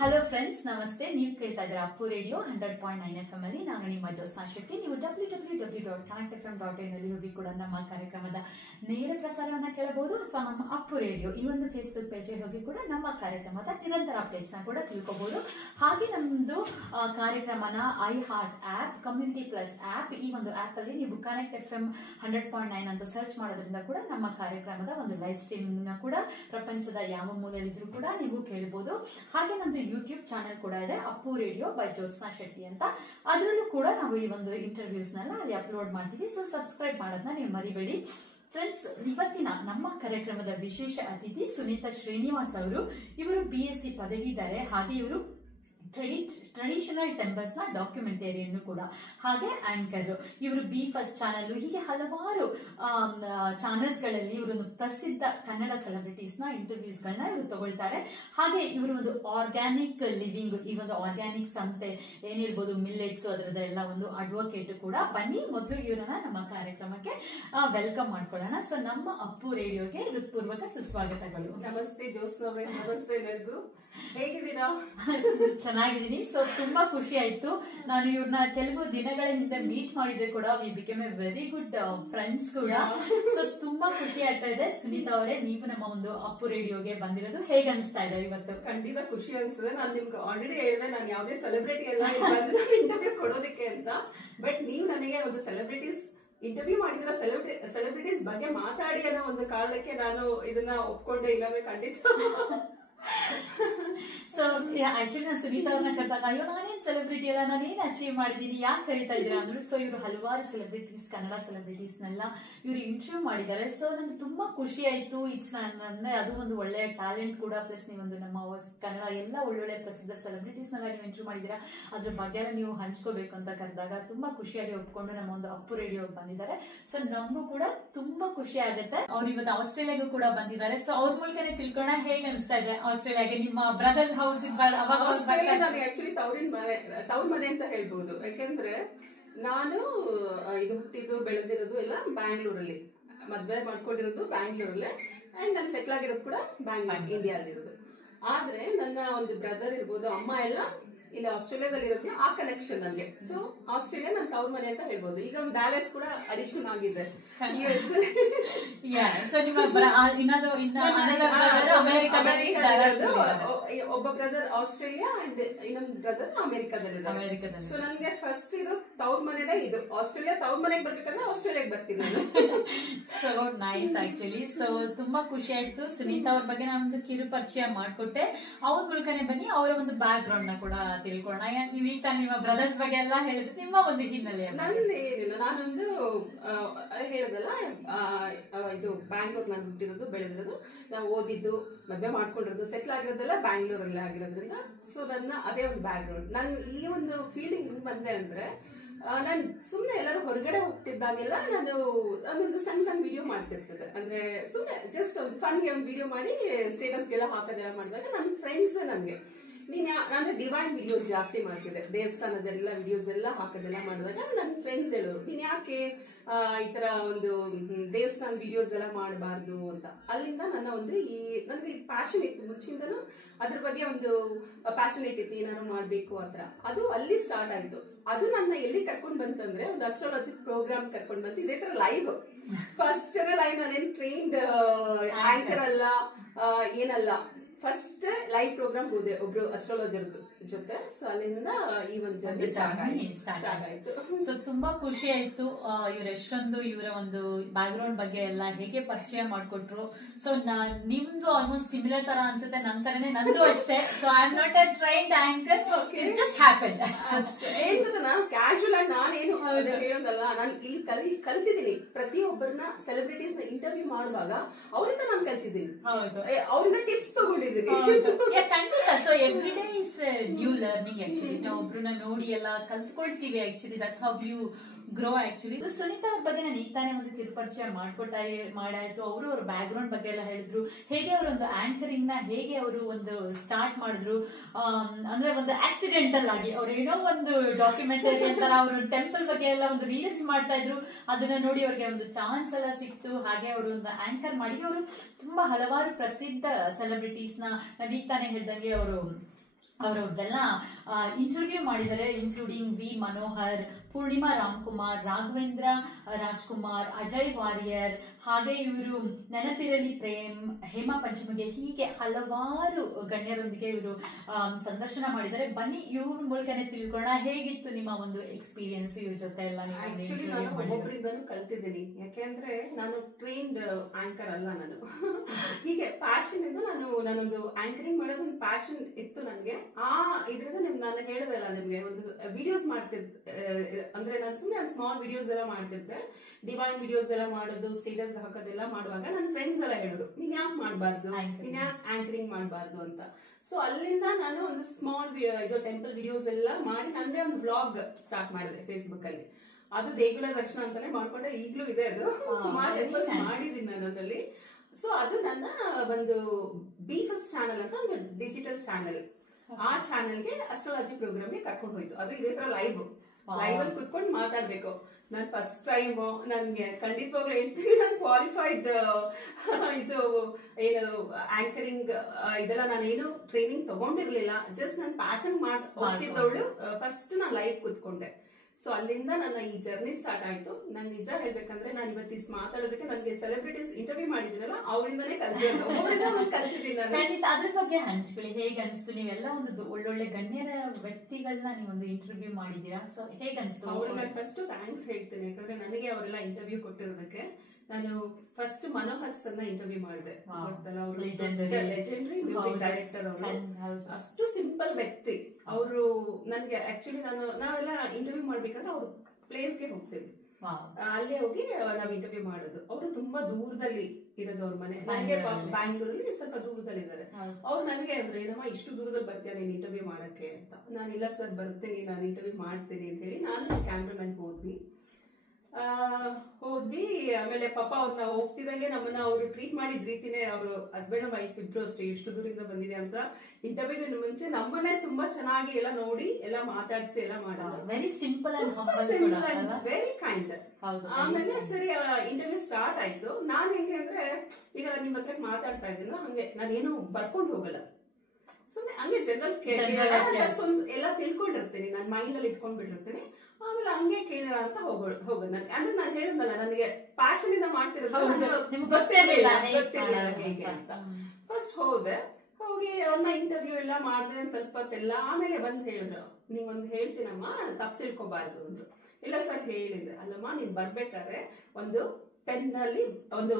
Hello friends, ನಮಸ್ತೆ. ನೀವು ಕೇಳ್ತಾ ಇದ್ದೀರಾ ಅಪ್ಪು ರೇಡಿಯೋ 100.9 FM ಅಲ್ಲಿ. ನಾನು ನಿಮ್ಮ ಜ್ಯೋತ್ಸ್ನಾ ಶೆಟ್ಟಿ. ನೀವು www.connectfm.in ಅಲ್ಲಿ ಹೋಗಿ ಕೂಡ ನಮ್ಮ ಕಾರ್ಯಕ್ರಮದ ನೇರ ಪ್ರಸಾರವನ್ನ ಕೇಳಬಹುದು, ಅಥವಾ ನಮ್ಮ ಅಪ್ಪು ರೇಡಿಯೋ ಈ ಒಂದು ಫೇಸ್ಬುಕ್ ಪೇಜ್ ಹೋಗಿ ಕೂಡ ನಮ್ಮ ಕಾರ್ಯಕ್ರಮದ ನಿರಂತರ ಅಪ್ಡೇಟ್ಸ್ ನ ಕೂಡ ತಿಳ್ಕೋಬಹುದು. ಹಾಗೆ ನಮ್ದು ಕಾರ್ಯಕ್ರಮನ I heart app, community plus app, ಈ ಒಂದು ಆಪ್ ಅಲ್ಲಿ ನೀವು ಕನೆಕ್ಟ್ FM 100.9 ಅಂತ ಸರ್ಚ್ ಮಾಡೋದ್ರಿಂದ ಕೂಡ ನಮ್ಮ ಕಾರ್ಯಕ್ರಮದ ಒಂದು ಲೈವ್ ಸ್ಟ್ರೀಮಿಂಗ್ ನ ಕೂಡ ಪ್ರಪಂಚದ ಯಾವ ಮೂಲೆಯಲ್ಲಿದ್ರೂ ಕೂಡ ನೀವು ಕೇಳಬಹುದು. ಹಾಗೆ ನಮ್ದು ಯೂಟ್ಯೂಬ್ ಚಾನೆಲ್ ಕೂಡ ಇದೆ, ಅಪ್ಪು ರೇಡಿಯೋ ಬೈ ಜ್ಯೋತ್ಸ್ನಾ ಶೆಟ್ಟಿ ಅಂತ. ಅದರಲ್ಲೂ ಕೂಡ ನಾವು ಈ ಒಂದು ಇಂಟರ್ವ್ಯೂಸ್ ನೆಲ್ಲ ಅಲ್ಲಿ ಅಪ್ಲೋಡ್ ಮಾಡ್ತೀವಿ. ಸೊ ಸಬ್ಸ್ಕ್ರೈಬ್ ಮಾಡೋದನ್ನ ನೀವು ಮರಿಬೇಡಿ ಫ್ರೆಂಡ್ಸ್. ಇವತ್ತಿನ ನಮ್ಮ ಕಾರ್ಯಕ್ರಮದ ವಿಶೇಷ ಅತಿಥಿ ಸುನೀತಾ ಶ್ರೀನಿವಾಸ್ ಅವರು. ಇವರು BSc ಪದವೀಧರೆ. ಹಾಗೆ ಇವರು ಟ್ರೆಡಿಷನಲ್ ಟೆಂಪಲ್ಸ್ ನ ಡಾಕ್ಯುಮೆಂಟರಿಯನ್ನು ಕೂಡ, ಹಾಗೆ ಆಂಕರ್. ಇವರು ಬಿ ಫಸ್ಟ್ ಚಾನೆಲ್, ಹೀಗೆ ಹಲವಾರು ಚಾನೆಲ್ಸ್ ಗಳಲ್ಲಿ ಇವರೊಂದು ಪ್ರಸಿದ್ಧ ಕನ್ನಡ ಸೆಲೆಬ್ರಿಟೀಸ್ ನ ಇಂಟರ್ವ್ಯೂಸ್ ಗಳನ್ನ ಇವರು ತಗೊಳ್ತಾರೆ. ಹಾಗೆ ಇವರು ಒಂದು ಆರ್ಗ್ಯಾನಿಕ್ ಲಿವಿಂಗ್, ಈ ಒಂದು ಆರ್ಗ್ಯಾನಿಕ್ ಸಂತೆ ಏನಿರ್ಬೋದು, ಮಿಲ್ಲೆಟ್ಸ್, ಅದರದೆಲ್ಲ ಒಂದು ಅಡ್ವೊಕೇಟ್ ಕೂಡ. ಬನ್ನಿ ಮೊದಲು ಇವರನ್ನ ನಮ್ಮ ಕಾರ್ಯಕ್ರಮಕ್ಕೆ ವೆಲ್ಕಮ್ ಮಾಡ್ಕೊಳ್ಳೋಣ. ಸೊ ನಮ್ಮ ಅಪ್ಪು ರೇಡಿಯೋಗೆ ಹೃತ್ಪೂರ್ವಕ ಸುಸ್ವಾಗತಗಳು. ನಮಸ್ತೆ ಜ್ಯೋತ್ಸ್ನಾ ಅವರೇ, ನಮಸ್ತೆ ಎಲ್ಲರಿಗೂ. ಹೇಗಿದ್ದೀರಾ? ಚೆನ್ನಾಗಿದ್ದೀನಿ. ಸೊ ತುಂಬಾ ಖುಷಿ ಆಯ್ತು. ನಾನು ಇವ್ರನ್ನ ಕೆಲವು ದಿನಗಳ ಹಿಂದೆ ಮೀಟ್ ಮಾಡಿದ್ರೆ ಕೂಡ we became A very good friends ಕೂಡ. ಸೊ ತುಂಬಾ ಖುಷಿ ಆಗ್ತಾ ಇದೆ. ಸುನೀತಾ ಅವರೇ, ನೀವು ನಮ್ಮ ಒಂದು ಅಪ್ಪು ರೇಡಿಯೋಗೆ ಬಂದಿರೋದು ಹೇಗೆ ಅನಿಸ್ತಾ ಇದೆ ಇವತ್ತು? ಖಂಡಿತ ಖುಷಿ ಅನ್ಸ್ತದೆ. ನಾನು ನಿಮ್ಗೆ ಆಲ್ರೆಡಿ ಹೇಳಿದೆ, ನಾನು ಯಾವುದೇ ಸೆಲೆಬ್ರಿಟಿ ಎಲ್ಲ ಇಂಟರ್ವ್ಯೂ ಕೊಡೋದಕ್ಕೆ ಅಂತ. ಬಟ್ ನೀವು ನನಗೆ ಒಂದು ಸೆಲೆಬ್ರಿಟೀಸ್ ಇಂಟರ್ವ್ಯೂ ಮಾಡಿದ್ರ ಸೆಲೆಬ್ರಿಟೀಸ್ ಬಗ್ಗೆ ಮಾತಾಡಿ ಅನ್ನೋ ಒಂದು ಕಾರಣಕ್ಕೆ ನಾನು ಇದನ್ನ ಒಪ್ಕೊಂಡೆ. ಇಲ್ಲಾಂದ್ರೆ ಖಂಡಿತ ಸೊ ಆಕ್ಚುಲಿ ನಾನು ಸುನೀತಾ ಅವ್ರನ್ನ ಕರೆದಾಗ, ಅಯ್ಯೋ ನಾನೇನ್ ಸೆಲೆಬ್ರಿಟಿ ಅಲ್ಲ, ನಾನೇನ್ ಅಚೀವ್ ಮಾಡಿದೀನಿ, ಯಾಕೆ ಕರೀತಾ ಇದ್ದೀರಾ ಅಂದ್ರು. ಸೊ ಇವರು ಹಲವಾರು ಸೆಲೆಬ್ರಿಟೀಸ್, ಕನ್ನಡ ಸೆಲೆಬ್ರಿಟೀಸ್ ನೆಲ್ಲ ಇವರು ಇಂಟರ್ವ್ಯೂ ಮಾಡಿದ್ದಾರೆ. ಸೊ ನಂಗೆ ತುಂಬಾ ಖುಷಿ ಆಯ್ತು. ಇಟ್ಸ್ ನನ್ನ ಅದು ಒಂದು ಒಳ್ಳೆ ಟ್ಯಾಲೆಂಟ್ ಕೂಡ. ಪ್ಲಸ್ ನೀವೊಂದು ನಮ್ಮ ಕನ್ನಡ ಎಲ್ಲ ಒಳ್ಳೊಳ್ಳೆ ಪ್ರಸಿದ್ಧ ಸೆಲೆಬ್ರಿಟೀಸ್ ನೆಲ್ಲ ನೀವು ಇಂಟರ್ವ್ಯೂ ಮಾಡಿದ್ದೀರಾ, ಅದ್ರ ಬಗ್ಗೆ ಎಲ್ಲ ನೀವು ಹಂಚ್ಕೋಬೇಕು ಅಂತ ಕರೆದಾಗ ತುಂಬಾ ಖುಷಿಯಾಗಿ ಒಪ್ಕೊಂಡು ನಮ್ಮ ಒಂದು ಅಪ್ಪು ರೇಡಿಯೋಗೆ ಬಂದಿದ್ದಾರೆ. ಸೊ ನಮಗೂ ಕೂಡ ತುಂಬಾ ಖುಷಿ ಆಗುತ್ತೆ. ಅವ್ರು ಇವತ್ತು ಆಸ್ಟ್ರೇಲಿಯಾಗೂ ಕೂಡ ಬಂದಿದ್ದಾರೆ. ಸೊ ಅವ್ರ ಮೂಲಕನೇ ತಿಳ್ಕೊಳ್ಳೋಣ, ಹೇಗೆ ಅನಿಸ್ತಾ ಇದೆ ಆಸ್ಟ್ರೇಲಿಯಾಗೆ ನಿಮ್ಮ ಬ್ರದರ್ಸ್ ಹೌಸ್? ನನಗೆ ಆಕ್ಚುಲಿ ತವ್ರ ಮನೆ ಅಂತ ಹೇಳ್ಬಹುದು. ಯಾಕೆಂದ್ರೆ ನಾನು ಇದು ಹುಟ್ಟಿದ್ದು ಬೆಳೆದಿರೋದು ಎಲ್ಲ ಬ್ಯಾಂಗ್ಳೂರಲ್ಲಿ, ಮದ್ವೆ ಮಾಡ್ಕೊಂಡಿರೋದು ಬ್ಯಾಂಗ್ಳೂರಲ್ಲೇ, ಅಂಡ್ ನಾನು ಸೆಟ್ಲ್ ಆಗಿರೋದು ಕೂಡ ಬ್ಯಾಂಗ್ಳೂರ್, ಇಂಡಿಯಾ ಅಲ್ಲಿರೋದು. ಆದ್ರೆ ನನ್ನ ಒಂದು ಬ್ರದರ್ ಇರ್ಬೋದು, ಅಮ್ಮ ಎಲ್ಲ ಇಲ್ಲಿ ಆಸ್ಟ್ರೇಲಿಯಾದಲ್ಲಿ ಇರೋದು. ಆ ಕನೆಕ್ಷನ್ ನನಗೆ. ಸೊ ಆಸ್ಟ್ರೇಲಿಯಾ ನನ್ನ ತವ್ರ ಮನೆ ಅಂತ ಹೇಳ್ಬೋದು. ಈಗ ಡ್ಯಾಲಸ್ ಕೂಡ ಅಡಿಷನ್ ಆಗಿದೆ US. ಒಬ್ಬ ಬ್ರದರ್ ಆಸ್ಟ್ರೇಲಿಯಾ ಅಂಡ್ ಇನ್ನೊಂದು ಬ್ರದರ್ ಅಮೆರಿಕಾದಲ್ಲಿದ್ದಾರೆ. ಸೊ ನನ್ಗೆ ಫಸ್ಟ್ ಇದು ತವ್ರ ಮನೆದೇ. ಇದು ಆಸ್ಟ್ರೇಲಿಯಾ ತವ್ರ ಮನೆಗೆ ಬರ್ಬೇಕಂದ್ರೆ ಆಸ್ಟ್ರೇಲಿಯಾಗೆ ಬರ್ತೀನಿ ನಾನು. So nice actually. ಸೊ ತುಂಬಾ ಖುಷಿ ಆಯ್ತು. ಸುನೀತಾ ಅವ್ರ ಬಗ್ಗೆ ನಾನೊಂದು ಕಿರು ಪರಿಚಯ ಮಾಡ್ಕೊಟ್ಟೆ. ಅವ್ರ ಮೂಲಕನೇ ಬನ್ನಿ ಅವರ ಒಂದು ಬ್ಯಾಕ್ ಗ್ರೌಂಡ್ ನ ಕೂಡ ತಿಳ್ಕೊಳ್ಳೋಣ. ನೀವು ಈಗ ನಿಮ್ಮ ಬ್ರದರ್ಸ್ ಬಗ್ಗೆ ಎಲ್ಲ ಹೇಳಿದ್ರೆ ನಿಮ್ಮ ಒಂದು ಹಿನ್ನೆಲೆ. ನಂದೇನಿಲ್ಲ, ನಾನೊಂದು ಹೇಳದಲ್ಲ, ಇದು ಬ್ಯಾಂಗ್ಳೂರ್ ನಾನು ಹುಟ್ಟಿರೋದು ಬೆಳೆದಿರೋದು, ನಾವು ಓದಿದ್ದು, ಮದ್ವೆ ಮಾಡ್ಕೊಂಡಿರೋದು, ಸೆಟ್ಲ್ ಆಗಿರೋದೆಲ್ಲ ಬ್ಯಾಂಗ್ಳೂರಲ್ಲೇ ಆಗಿರೋದ್ರಿಂದ. ಸೊ ನನ್ನ ಅದೇ ಒಂದು ಬ್ಯಾಕ್ ಗ್ರೌಂಡ್. ನಾನು ಈ ಒಂದು ಫೀಲ್ಡಿಂಗ್ ಬಂದೆ ಅಂದ್ರೆ, ನಾನು ಸುಮ್ನೆ ಎಲ್ಲರೂ ಹೊರಗಡೆ ಹೋಗ್ತಿದ್ದಾಗೆಲ್ಲ ನಾನು ಅದೊಂದು ಸಣ್ಣ ಸಣ್ಣ ವಿಡಿಯೋ ಮಾಡ್ತಿರ್ತದೆ. ಅಂದ್ರೆ ಸುಮ್ನೆ ಜಸ್ಟ್ ಒಂದು ಫನ್ಗೆ ಒಂದು ವಿಡಿಯೋ ಮಾಡಿ ಸ್ಟೇಟಸ್ಗೆಲ್ಲ ಹಾಕೋದೆಲ್ಲ ಮಾಡಿದಾಗ ನನ್ನ ಫ್ರೆಂಡ್ಸ್ ನನಗೆ, ನಾನು ಡಿವೈನ್ ವಿಡಿಯೋಸ್ ಜಾಸ್ತಿ ಮಾಡ್ತಿದ್ದೆ, ದೇವಸ್ಥಾನದೆಲ್ಲ ವಿಡಿಯೋಸ್ ಎಲ್ಲ ಹಾಕೋದೆಲ್ಲ ಮಾಡಿದಾಗ ನನ್ನ ಫ್ರೆಂಡ್ಸ್ ಹೇಳೋರು, ನೀನ್ ಯಾಕೆ ಈ ತರ ಒಂದು ದೇವಸ್ಥಾನ ವಿಡಿಯೋಸ್ ಎಲ್ಲ ಮಾಡಬಾರ್ದು ಅಂತ. ಅಲ್ಲಿಂದ ನನ್ನ ಒಂದು ನನಗೆ ಈ ಪ್ಯಾಷನ್ ಇತ್ತು ಮುಂಚಿಂದನೂ, ಅದ್ರ ಬಗ್ಗೆ ಒಂದು ಪ್ಯಾಷನೇಟ್ ಇತ್ತು, ಏನಾದ್ರು ಮಾಡ್ಬೇಕು ಆತರ. ಅದು ಅಲ್ಲಿ ಸ್ಟಾರ್ಟ್ ಆಯ್ತು. ಅದು ನನ್ನ ಎಲ್ಲಿ ಕರ್ಕೊಂಡ್ ಬಂತಂದ್ರೆ, ಒಂದು ಅಸ್ಟ್ರಾಲಜಿ ಪ್ರೋಗ್ರಾಮ್ ಕರ್ಕೊಂಡ್ ಬಂತು. ಇದೇ ತರ ಲೈವ್, ಫಸ್ಟ್ ಲೈವ್. ನಾನೇನ್ ಟ್ರೈನ್ಡ್ ಆಂಕರ್ ಅಲ್ಲ, ಏನಲ್ಲ, ಫಸ್ಟ್ ಲೈವ್ ಪ್ರೋಗ್ರಾಮ್ ಹೋದೆ ಒಬ್ರು ಅಸ್ಟ್ರಾಲಜರ್ ಜೊತೆ. ಸೊ ಅಲ್ಲಿಂದ ಈ ಒಂದು ಜರ್ನಿ ಸ್ಟಾರ್ಟ್ ಆಯ್ತು. ಸೊ ತುಂಬಾ ಖುಷಿ ಆಯ್ತು. ಎಷ್ಟೊಂದು ಇವರ ಒಂದು ಬ್ಯಾಕ್ ಗ್ರೌಂಡ್ ಬಗ್ಗೆ ಎಲ್ಲ ಹೇಗೆ ಪರಿಚಯ ಮಾಡ್ಕೊಟ್ರು. ಸೊ ನಿಮ್ದು ಆಲ್ಮೋಸ್ಟ್ ಸಿಮಿಲರ್ ತರ ಅನ್ಸುತ್ತೆ, ನನ್ನ ತರನೇ, ನಂದು ಅಷ್ಟೇ. So I am not a trained anchor, it's just happened. ಏನ್ ಗೊತ್ತಾ, ನಾನು ಕ್ಯಾಶುವಲ್ ಆಗಿ ನಾನೇನು ಹೇಳೋದಲ್ಲ, ನಾನು ಇಲ್ಲಿ ಕಲ್ತಿದ್ದೀನಿ. ಪ್ರತಿಯೊಬ್ಬರನ್ನ ಸೆಲೆಬ್ರಿಟೀಸ್ ನ ಇಂಟರ್ವ್ಯೂ ಮಾಡುವಾಗ ಅವರಿಂದ ನಾನು ಕಲ್ತಿದ್ದೀನಿ, ಅವರಿಂದ ಟಿಪ್ಸ್ ತಗೊಂಡಿದ್ದೀನಿ. ಖಂಡಿತ. So every day is new learning actually. ನಾವು ಒಬ್ರನ್ನ ನೋಡಿ ಎಲ್ಲ ಕಲ್ತ್ಕೊಳ್ತೀವಿ actually. That's how you grow actually. Sunita ಅವ್ರ ಬಗ್ಗೆ ನಾನು ಈಗ ತಾನೇ ಒಂದು ಕಿರುಪರಿಚಯ ಮಾಡಾಯ್ತು. ಅವರು ಅವ್ರ ಬ್ಯಾಕ್ ಗ್ರೌಂಡ್ ಬಗ್ಗೆ ಎಲ್ಲ ಹೇಳಿದ್ರು, ಹೇಗೆ ಅವರು ಒಂದು ಆಂಕರಿಂಗ್ ನ ಹೇಗೆ ಅವರು ಒಂದು ಸ್ಟಾರ್ಟ್ ಮಾಡಿದ್ರು. ಅಂದ್ರೆ ಒಂದು ಆಕ್ಸಿಡೆಂಟಲ್ ಆಗಿ ಅವ್ರು ಏನೋ ಒಂದು ಡಾಕ್ಯುಮೆಂಟರಿ ಅಂತಾರ, ಅವರು ಟೆಂಪಲ್ ಬಗ್ಗೆ ಎಲ್ಲ ಒಂದು ರೀಲ್ಸ್ ಮಾಡ್ತಾ ಇದ್ರು. ಅದನ್ನ ನೋಡಿ ಅವ್ರಿಗೆ ಒಂದು ಚಾನ್ಸ್ ಎಲ್ಲ ಸಿಕ್ತು. ಹಾಗೆ ಅವರು ಒಂದು ಆಂಕರ್ ಮಾಡಿ ಅವರು ತುಂಬಾ ಹಲವಾರು ಪ್ರಸಿದ್ಧ ಸೆಲೆಬ್ರಿಟೀಸ್ ನ, ನಾವೀಗ ತಾನೇ ಹೇಳ್ದಂಗೆ ಅವರು ಅವರವ್ರದ್ದೆಲ್ಲ ಇಂಟರ್ವ್ಯೂ ಮಾಡಿದ್ದಾರೆ, ಇನ್ಕ್ಲೂಡಿಂಗ್ ವಿ ಮನೋಹರ್, ಪೂರ್ಣಿಮಾ ರಾಮ್ಕುಮಾರ್, ರಾಘವೇಂದ್ರ ರಾಜ್ಕುಮಾರ್, ಅಜಯ್ ವಾರಿಯರ್, ಹಾಗೆ ಇವರು ನೆನಪಿರಲಿ ಪ್ರೇಮ್, ಹೇಮಾ ಪಂಚಮಿಗೆ, ಹೀಗೆ ಹಲವಾರು ಗಣ್ಯರೊಂದಿಗೆ ಇವರು ಸಂದರ್ಶನ ಮಾಡಿದ್ದಾರೆ. ಬನ್ನಿ ಇವ್ರ ಮೂಲಕನೇ ತಿಳ್ಕೊಳ್ಳೋಣ, ಹೇಗಿತ್ತು ನಿಮ್ಮ ಒಂದು ಎಕ್ಸ್ಪೀರಿಯನ್ಸ್ ಇವ್ರ ಜೊತೆ ಎಲ್ಲ? ಆಕ್ಚುಲಿ ನಾನು ಒಬ್ಬೊಬ್ಬರಿಂದನೂ ಕಲ್ತಿದ್ದೀನಿ, ಯಾಕೆಂದ್ರೆ ನಾನು ಟ್ರೈನ್ಡ್ ಆಂಕರ್ ಅಲ್ಲ. ನಾನು ಹೀಗೆ ಪ್ಯಾಷನ್ ಇಂದ ನಾನೊಂದು ಆಂಕರಿಂಗ್ ಮಾಡೋದು ಒಂದು ಪ್ಯಾಷನ್ ಇತ್ತು ನನಗೆ. ಇದರಿಂದ ನಾನು ಹೇಳಿದಲ್ಲ ನಿಮ್ಗೆ, ಒಂದು ವಿಡಿಯೋಸ್ ಅಂದ್ರೆ ನಾನು ಸುಮ್ಮನೆ ಸ್ಮಾಲ್ ವಿಡಿಯೋಸ್ ಎಲ್ಲ ಮಾಡ್ತಿದ್ದೆ. ಡಿವೈನ್ ವಿಡಿಯೋಸ್ ಎಲ್ಲ ಮಾಡೋದು, ಸ್ಟೇಟಸ್ ಹಾಕೋದೆಲ್ಲ ಮಾಡುವಾಗ ನನ್ನ ಫ್ರೆಂಡ್ಸ್ ಎಲ್ಲ ಹೇಳಿದ್ರು, ನೀನ್ ಯಾಕೆ ಮಾಡಬಾರ್ದು, ನೀನ್ ಯಾಕೆ ಆಂಕರಿಂಗ್ ಮಾಡಬಾರ್ದು ಅಂತ. ಸೊ ಅಲ್ಲಿಂದ ನಾನು ಒಂದು ಸ್ಮಾಲ್ ಇದು ಟೆಂಪಲ್ ವಿಡಿಯೋಸ್ ಎಲ್ಲ ಮಾಡಿ ನಂದೇ ಒಂದು ವ್ಲಾಗ್ ಸ್ಟಾರ್ಟ್ ಮಾಡಿದೆ ಫೇಸ್ಬುಕ್ ಅಲ್ಲಿ. ಅದು ದೇಗುಲ ದರ್ಶನ ಅಂತಾನೆ ಮಾಡ್ಕೊಂಡೆ, ಈಗಲೂ ಇದೆ ಅದು. ಸುಮಾರು ಟೆಂಪಲ್ಸ್ ಮಾಡಿದ್ದೀನಿ ನಾನು ಅದರಲ್ಲಿ. ಸೊ ಅದು ನನ್ನ ಒಂದು ಬಿ ಫಸ್ಟ್ ಚಾನಲ್ ಅಂತ ಒಂದು ಡಿಜಿಟಲ್ ಚಾನಲ್. ಆ ಚಾನಲ್ಗೆ ಅಸ್ಟ್ರಾಲಜಿ ಪ್ರೋಗ್ರಾಮ್ಗೆ ಕರ್ಕೊಂಡು ಹೋಯ್ತು. ಅದು ಇದೇ ತರ ಲೈವ್ ಅಲ್ಲಿ ಕುತ್ಕೊಂಡು ಮಾತಾಡ್ಬೇಕು. ನಾನು ಫಸ್ಟ್ ಟೈಮ್ ನನ್ಗೆ ಖಂಡಿತವಾಗ್ಲೂ ಹೇಳ್ತೀನಿ, ನಾನು ಕ್ವಾಲಿಫೈಡ್ ಇದು ಏನು ಆಂಕರಿಂಗ್ ಇದೆಲ್ಲ ನಾನೇನು ಟ್ರೈನಿಂಗ್ ತಗೊಂಡಿರ್ಲಿಲ್ಲ. ಜಸ್ಟ್ ನಾನು ಪ್ಯಾಷನ್ ಹೋಗ್ತಿದ್ದವಳು ಫಸ್ಟ್ ನಾನು ಲೈವ್ ಕುತ್ಕೊಂಡೆ. ಸೊ ಅಲ್ಲಿಂದ ನನ್ನ ಈ ಜರ್ನಿ ಸ್ಟಾರ್ಟ್ ಆಯ್ತು. ನಾನು ನಿಜ ಹೇಳ್ಬೇಕಂದ್ರೆ ನಾನು ಇವತ್ತಿಷ್ಟು ಮಾತಾಡೋದಕ್ಕೆ ನನಗೆ ಸೆಲೆಬ್ರಿಟೀಸ್ ಇಂಟರ್ವ್ಯೂ ಮಾಡಿದ್ದೀನಲ್ಲ ಅವರಿಂದನೇ ಕಲ್ತಿದ್ದೀನಿ ನಾನು. ಖಂಡಿತ ಅದ್ರ ಬಗ್ಗೆ ಹಂಚ್ಕೊಳ್ಳಿ, ಹೇಗೆ ಅನಿಸ್ತು? ನೀವೆಲ್ಲ ಒಂದು ಒಳ್ಳೊಳ್ಳೆ ಗಣ್ಯರ ವ್ಯಕ್ತಿಗಳನ್ನ ನೀವೊಂದು ಇಂಟರ್ವ್ಯೂ ಮಾಡಿದ್ದೀರಾ, ಸೊ ಹೇಗೆ ಅನಿಸ್ತು? ಅವ್ರಿಗೆ ನಾನು ಫಸ್ಟ್ ಥ್ಯಾಂಕ್ಸ್ ಹೇಳ್ತೀನಿ, ಯಾಕಂದ್ರೆ ನನಗೆ ಅವರೆಲ್ಲ ಇಂಟರ್ವ್ಯೂ ಕೊಟ್ಟಿರೋದಕ್ಕೆ. ನಾನು ಫಸ್ಟ್ ಮನೋಹರ್ ಸರ್ನ ಇಂಟರ್ವ್ಯೂ ಮಾಡಿದೆ, ಗೊತ್ತಲ್ಲ, ಅವರು ಲೆಜೆಂಡರಿ ಮ್ಯೂಸಿಕ್ ಡೈರೆಕ್ಟರ್. ಅವರು ಅಷ್ಟು ಸಿಂಪಲ್ ವ್ಯಕ್ತಿ ಅವರು. ನನ್ಗೆ ಆಕ್ಚುಲಿ ನಾವೆಲ್ಲ ಇಂಟರ್ವ್ಯೂ ಮಾಡ್ಬೇಕಂದ್ರೆ ಅವ್ರ ಪ್ಲೇಸ್ಗೆ ಹೋಗ್ತೇವೆ, ಅಲ್ಲೇ ಹೋಗಿ ನಾವ್ ಇಂಟರ್ವ್ಯೂ ಮಾಡೋದು. ಅವರು ತುಂಬಾ ದೂರದಲ್ಲಿ ಇರೋದು ಅವ್ರ ಮನೆ. ನನಗೆ ಬ್ಯಾಂಗ್ಳೂರಲ್ಲಿ ಸ್ವಲ್ಪ ದೂರದಲ್ಲಿ ಇದಾರೆ. ಅವ್ರು ನನಗೆ ಅಂದ್ರೆ ಏನಮ್ಮ ಇಷ್ಟು ದೂರದಲ್ಲಿ ಬರ್ತೀಯ ನೀನ್ ಇಂಟರ್ವ್ಯೂ ಮಾಡಕ್ಕೆ ಅಂತ. ನಾನು ಇಲ್ಲ ಸರ್ ಬರ್ತೀನಿ, ನಾನು ಇಂಟರ್ವ್ಯೂ ಮಾಡ್ತೀನಿ ಅಂತ ಹೇಳಿ ನಾನು ಕ್ಯಾಮ್ರಾಮನ್ ಹೋದ್ವಿ. ಆಮೇಲೆ ಪಾಪ ಅವ್ರನ್ನ ಹೋಗ್ತಿದಂಗೆ ನಮ್ಮನ್ನ ಅವರು ಟ್ರೀಟ್ ಮಾಡಿದ ರೀತಿನೇ, ಅವರು ಹಸ್ಬೆಂಡ್ ಅಂಡ್ ವೈಫ್ ಇಬ್ರು ಅಷ್ಟೇ, ಇಷ್ಟು ದೂರದಿಂದ ಬಂದಿದೆ ಅಂತ ಇಂಟರ್ವ್ಯೂಗೆ ಮುಂಚೆ ನಮ್ಮನ್ನೇ ತುಂಬಾ ಚೆನ್ನಾಗಿ ಎಲ್ಲ ನೋಡಿ ಎಲ್ಲ ಮಾತಾಡಿಸಿ ಎಲ್ಲ ಮಾಡೋದು. Very simple and very kind. ಆಮೇಲೆ ಸರಿ ಇಂಟರ್ವ್ಯೂ ಸ್ಟಾರ್ಟ್ ಆಯ್ತು. ನಾನ್ ಹೆಂಗೆ ಅಂದ್ರೆ, ಈಗ ನಿಮ್ ಹತ್ರ ಮಾತಾಡ್ತಾ ಇದ್ದೀನ, ಹಂಗೆ ನಾನೇನು ಬರ್ಕೊಂಡು ಹೋಗಲ್ಲ, ಸುಮ್ಮನೆ ಹಂಗೆ ಜನರಲ್ ಎಲ್ಲ ತಿಳ್ಕೊಂಡಿರ್ತೀನಿ, ನಾನು ಮೈಂಡ್ ಅಲ್ಲಿ ಇಟ್ಕೊಂಡ್ಬಿಟ್ಟಿರ್ತೀನಿ. ಆಮೇಲೆ ಹಂಗೆ ಕೇಳೋಣ ಅಂತ ಹೋಗೋದು. ಅಂದ್ರೆ ನಾನು ಹೇಳಿದ್ನಲ್ಲ, ನನಗೆ ಪ್ಯಾಷನ್ ಇಂದ ಮಾಡ್ತಿರೋದು ಗೊತ್ತಿರಲಿಲ್ಲ ಹೇಗೆ ಅಂತ. ಫಸ್ಟ್ ಹೋದೆ, ಹೋಗಿ ಅವ್ರನ್ನ ಇಂಟರ್ವ್ಯೂ ಎಲ್ಲ ಮಾಡಿದೆ ಸ್ವಲ್ಪ ಹೊತ್ತೆಲ್ಲ. ಆಮೇಲೆ ಬಂದ್ ಹೇಳಿದ್ರು, ನೀವೊಂದು ಹೇಳ್ತೀನಮ್ಮ, ತಪ್ಪು ತಿಳ್ಕೊಬಾರ್ದು ಅಂದ್ರು. ಇಲ್ಲ ಸರ್ ಹೇಳಿದ್ರೆ, ಅಲ್ಲಮ್ಮ ನೀನ್ ಬರ್ಬೇಕಾದ್ರೆ ಒಂದು ಪೆನ್ ಅಲ್ಲಿ ಒಂದು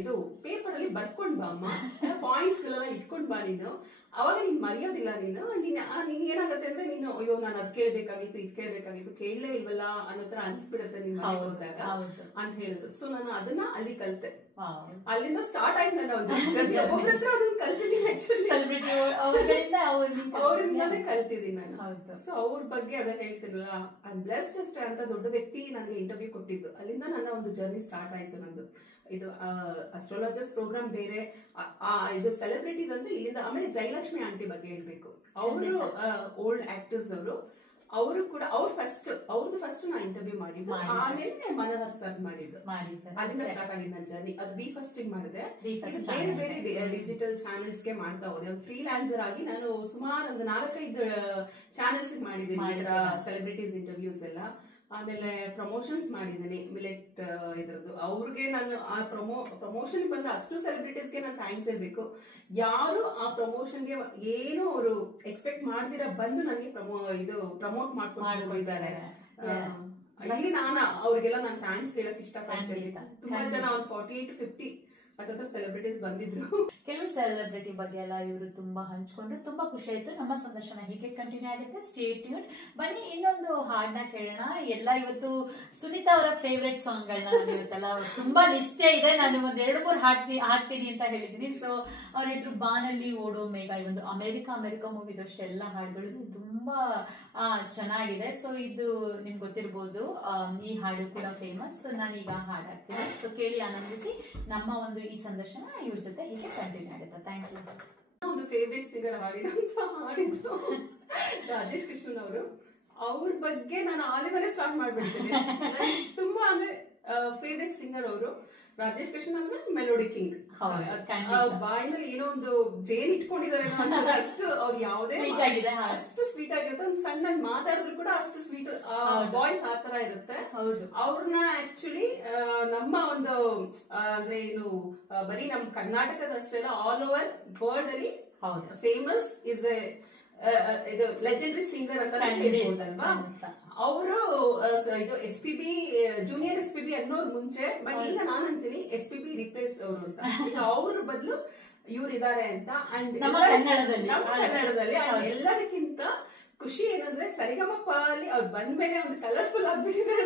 ಇದು ಪೇಪರ್ ಅಲ್ಲಿ ಬರ್ಕೊಂಡ್ ಬಾ ಅಮ್ಮ, ಪಾಯಿಂಟ್ಸ್ ಗಳೆಲ್ಲ ಇಟ್ಕೊಂಡ್ ಬಾ ನೀನು, ಅವಾಗ ನೀನ್ ಮರೆಯೋದಿಲ್ಲ. ನೀನ್ ಏನಾಗತ್ತೆ ಅಂದ್ರೆ, ನೀನು ಅಯ್ಯೋ ನಾನು ಅದ್ ಕೇಳ್ಬೇಕಾಗಿತ್ತು, ಇದ್ ಕೇಳ್ಬೇಕಾಗಿತ್ತು, ಕೇಳಲೇ ಇಲ್ವಲ್ಲ ಅನ್ನೋ ತರ ಅನ್ಸ್ಬಿಡತ್ತೆ ನಿನ್ ಮನೆಗೆ ಹೋದಾಗ ಅಂತ ಹೇಳಿದ್ರು. ಸೊ ನಾನು ಅದನ್ನ ಅಲ್ಲಿ ಕಲ್ತೆ. ಅಲ್ಲಿಂದ ಸ್ಟಾರ್ಟ್ ಆಯ್ತು ನನ್ನ ಒಂದು ಒಬ್ಬರ ಹತ್ರ ಅದನ್ನ ಕಲ್ತಿದ್ದೀನಿ. ಆಕ್ಚುಲಿ ಅವರಿಂದಾನೇ ಕಲ್ತಿದ್ದೀನಿ ನಾನು. ಸೊ ಅವ್ರ ಬಗ್ಗೆ ಅದ ಹೇಳ್ತಿರಲ್ಲ, ಐ ಆಮ್ ಬ್ಲೆಸ್ಡ್ ಅಷ್ಟೇ ಅಂತ ದೊಡ್ಡ ವ್ಯಕ್ತಿ ನನಗೆ ಇಂಟರ್ವ್ಯೂ ಕೊಟ್ಟಿದ್ದು. ಅಲ್ಲಿಂದ ನನ್ನ ಒಂದು ಜರ್ನಿ ಸ್ಟಾರ್ಟ್ ಆಯ್ತು ನಂದು. ಇದು ಅಸ್ಟ್ರಾಲಜರ್ಸ್ ಪ್ರೋಗ್ರಾಮ್ ಬೇರೆ, ಇದು ಸೆಲೆಬ್ರಿಟೀಸ್ ಅಂದ್ರೆ ಇಲ್ಲಿಂದ. ಆಮೇಲೆ ಜಯಲಕ್ಷ್ಮಿ ಆಂಟಿ ಬಗ್ಗೆ ಹೇಳ್ಬೇಕು. ಅವರು ಓಲ್ಡ್ ಆಕ್ಟರ್ಸ್ ಅವರು ಕೂಡ ಅವ್ರದ್ದು ಫಸ್ಟ್ ನಾ ಇಂಟರ್ವ್ಯೂ ಮಾಡಿದ್ದು. ಆಮೇಲೆ ಮನೋಹರ್ ಸರ್ ಮಾಡಿದ್ದು. ಅಲ್ಲಿಂದ ಸ್ಟಾರ್ಟ್ ಆಗಿದ್ದು ನನ್ನ ಜರ್ನಿ. ಅದು ಬಿ ಫಸ್ಟ್ ಮಾಡಿದೆ. ಬೇರೆ ಬೇರೆ ಡಿಜಿಟಲ್ ಚಾನೆಲ್ಸ್ ಗೆ ಮಾಡ್ತಾ ಹೋದೆ. ಒಂದು ಫ್ರೀಲಾನ್ಸರ್ ಆಗಿ ನಾನು ಸುಮಾರು ಒಂದು 4-5 ಚಾನೆಲ್ಸ್ ಮಾಡಿದ್ದೀನಿ, ಸೆಲೆಬ್ರಿಟೀಸ್ ಇಂಟರ್ವ್ಯೂಸ್ ಎಲ್ಲ. ಆಮೇಲೆ ಪ್ರಮೋಷನ್ಸ್ ಮಾಡಿದ್ದೀನಿ ಮಿಲೆಟ್ ಇದ್ರದ್ದು. ಅವ್ರಿಗೆ ನಾನು ಆ ಪ್ರಮೋಷನ್ ಬಂದ ಅಷ್ಟು ಸೆಲೆಬ್ರಿಟೀಸ್ಗೆ ನಾನು ಥ್ಯಾಂಕ್ಸ್ ಹೇಳ್ಬೇಕು. ಯಾರು ಆ ಪ್ರಮೋಷನ್ಗೆ ಏನು ಅವರು ಎಕ್ಸ್ಪೆಕ್ಟ್ ಮಾಡ್ದಿರ ಬಂದು ನನಗೆ ಪ್ರಮೋಟ್ ಮಾಡ್ಕೊಂಡು ಹೋಗಿದ್ದಾರೆ. ಇಲ್ಲಿ ನಾನು ಅವ್ರಿಗೆಲ್ಲ ನಾನು ಥ್ಯಾಂಕ್ಸ್ ಹೇಳಕ್ ಇಷ್ಟಪಡ್ತೀನಿ. ತುಂಬಾ ಜನ ಒಂದು 40 to 50 ಸೆಲೆಬ್ರಿಟೀಸ್ ಬಂದಿದ್ರು. ಕೆಲವು ಸೆಲೆಬ್ರಿಟಿ ಬಗ್ಗೆ ಎಲ್ಲ ಇವರು ತುಂಬಾ ಹಂಚ್ಕೊಂಡು ತುಂಬಾ ಖುಷಿ ಆಯ್ತು. ನಮ್ಮ ಸಂದರ್ಶನ ಹೀಗೆ ಕಂಟಿನ್ಯೂ ಆಗುತ್ತೆ. Stay tune. ಬನ್ನಿ ಇನ್ನೊಂದು ಹಾಡನ್ನ ಕೇಳೋಣ. ಎಲ್ಲ ಇವತ್ತು ಸುನೀತಾ ಅವರ ಫೇವ್ರೆಟ್ ಸಾಂಗ್ ಗಳನ್ನ ಇವತ್ತೆಲ್ಲ ತುಂಬಾ ಲಿಸ್ಟೇ ಇದೆ. ನಾನು ಒಂದ್ 2-3 ಹಾಡ್ತೀನಿ ಅಂತ ಹೇಳಿದೀನಿ. ಸೊ ಅವ್ರ ಹೇಳಿದ್ರು ಬಾನಲ್ಲಿ ಓಡೋ ಮೇಘ, ಈ ಒಂದು ಅಮೆರಿಕಾ ಮೂವಿದು ಅಷ್ಟೆಲ್ಲ ಹಾಡುಗಳು ತುಂಬಾ ಚೆನ್ನಾಗಿದೆ. ಸೊ ಇದು ನಿಮ್ಗೆ ಗೊತ್ತಿರ್ಬೋದು, ಈ ಹಾಡು ಕೂಡ ಫೇಮಸ್. ಸೊ ನಾನೀಗ ಹಾಡು ಹಾಡ್ತೀನಿ. ಸೊ ಕೇಳಿ ಆನಂದಿಸಿ. ನಮ್ಮ ಒಂದು ಈ ಸಂದರ್ಶನ ಇವ್ರ ಜೊತೆ ಹೀಗೆ ಕಂಟಿನ್ಯೂ ಆಗುತ್ತೆ. Thank you. ಒಂದು ಫೇವ್ರೆಟ್ ಸಿಂಗರ್ ಹಾಡಿದ್ದು ರಾಜೇಶ್ ಕೃಷ್ಣನ್ ಅವರು. ಅವ್ರ ಬಗ್ಗೆ ನಾನು ಆಲಿಂದಲೇ ಸ್ಟಾರ್ಟ್ ಮಾಡ್ಬಿಡ್ತೀನಿ. ತುಂಬಾ ಅಂದ್ರೆ ಫೇವ್ರೆಟ್ ಸಿಂಗರ್ ಅವರು ರಾಜೇಶ್ ಕೃಷ್ಣ ಅಂದ್ರೆ ಮೆಲೋಡಿ ಕಿಂಗ್. ಬಾಯಲ್ಲಿ ಏನೋ ಒಂದು ಜೇನ್ ಇಟ್ಕೊಂಡಿದ್ದಾರೆ ಅಷ್ಟು ಅವ್ರು ಯಾವುದೇ ಅಷ್ಟು ಸ್ವೀಟ್ ಆಗಿರುತ್ತೆ. ಒಂದು ಸಣ್ಣ ಮಾತಾಡಿದ್ರು ಕೂಡ ಅಷ್ಟು ಸ್ವೀಟ್ ವಾಯ್ಸ್ ಆ ತರ ಇರುತ್ತೆ. ಅವ್ರನ್ನ ಆಕ್ಚುಲಿ ನಮ್ಮ ಒಂದು ಅಂದ್ರೆ ಏನು ಬರೀ ನಮ್ ಕರ್ನಾಟಕದ ಅಷ್ಟೇ ಅಲ್ಲ, ಆಲ್ ಓವರ್ ವರ್ಲ್ಡ್ ಅಲ್ಲಿ ಫೇಮಸ್ ಇಸ್ ಇದು ಲೆಜೆಂಡರಿ ಸಿಂಗರ್ ಅಂತ ಹೇಳ್ಬೋದಲ್ವಾ. ಅವರು ಇದು SPB ಜೂನಿಯರ್ SPB ಅನ್ನೋರ್ ಮುಂಚೆ, ಬಟ್ ಈಗ ನಾನ್ ಅಂತೀನಿ SPB ರಿಪ್ಲೇಸ್ ಅವರು ಅಂತ. ಈಗ ಅವ್ರ ಬದಲು ಇವ್ರು ಇದಾರೆ ಅಂತ. ಅಂಡ್ ನಮ್ಮ ಕನ್ನಡದಲ್ಲಿ ಎಲ್ಲದಕ್ಕಿಂತ ಖುಷಿ ಏನಂದ್ರೆ ಸರಿಗಮಪ ಅಲ್ಲಿ ಅವ್ರು ಬಂದ್ಮೇಲೆ ಒಂದು ಕಲರ್ಫುಲ್ ಆಗ್ಬಿಟ್ಟಿದೆ.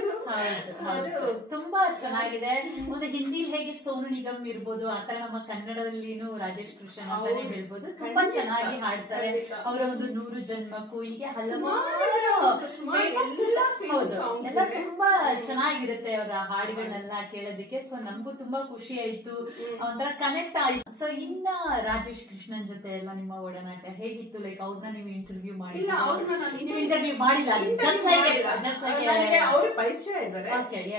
ಅದು ತುಂಬಾ ಚೆನ್ನಾಗಿದೆ. ಒಂದು ಹಿಂದಿಲಿ ಹೇಗೆ ಸೋನು ನಿಗಮ್ ಇರ್ಬೋದು, ಆತರ ನಮ್ಮ ಕನ್ನಡದಲ್ಲಿನೂ ರಾಜೇಶ್ ಕೃಷ್ಣನ್ ಅಂತಾನೆ ಹೇಳ್ಬೋದು. ತುಂಬಾ ಚೆನ್ನಾಗಿ ಹಾಡ್ತಾರೆ. ಅವರ ಒಂದು 100 ಜನ್ಮಕ್ಕೂ ಹೀಗೆ ಹಲವಾರು ಎಲ್ಲ ತುಂಬಾ ಚೆನ್ನಾಗಿರುತ್ತೆ ಅವರ ಹಾಡುಗಳನ್ನೆಲ್ಲ ಕೇಳೋದಕ್ಕೆ. ಸೊ ನಮಗೂ ತುಂಬಾ ಖುಷಿ ಆಯ್ತು, ಒಂಥರ ಕನೆಕ್ಟ್ ಆಯ್ತು. ಸೊ ಇನ್ನ ರಾಜೇಶ್ ಕೃಷ್ಣನ್ ಜೊತೆ ಎಲ್ಲ ನಿಮ್ಮ ಒಡನಾಟ ಹೇಗಿತ್ತು? ಲೈಕ್ ಅವ್ರನ್ನ ನೀವು ಇಂಟರ್ವ್ಯೂ ಮಾಡಿ ಇಂಟರ್ವ್ಯೂ ಮಾಡಿಲ್ಲ, ಅವ್ರ ಪರಿಚಯ ಇದ್ದಾರೆ,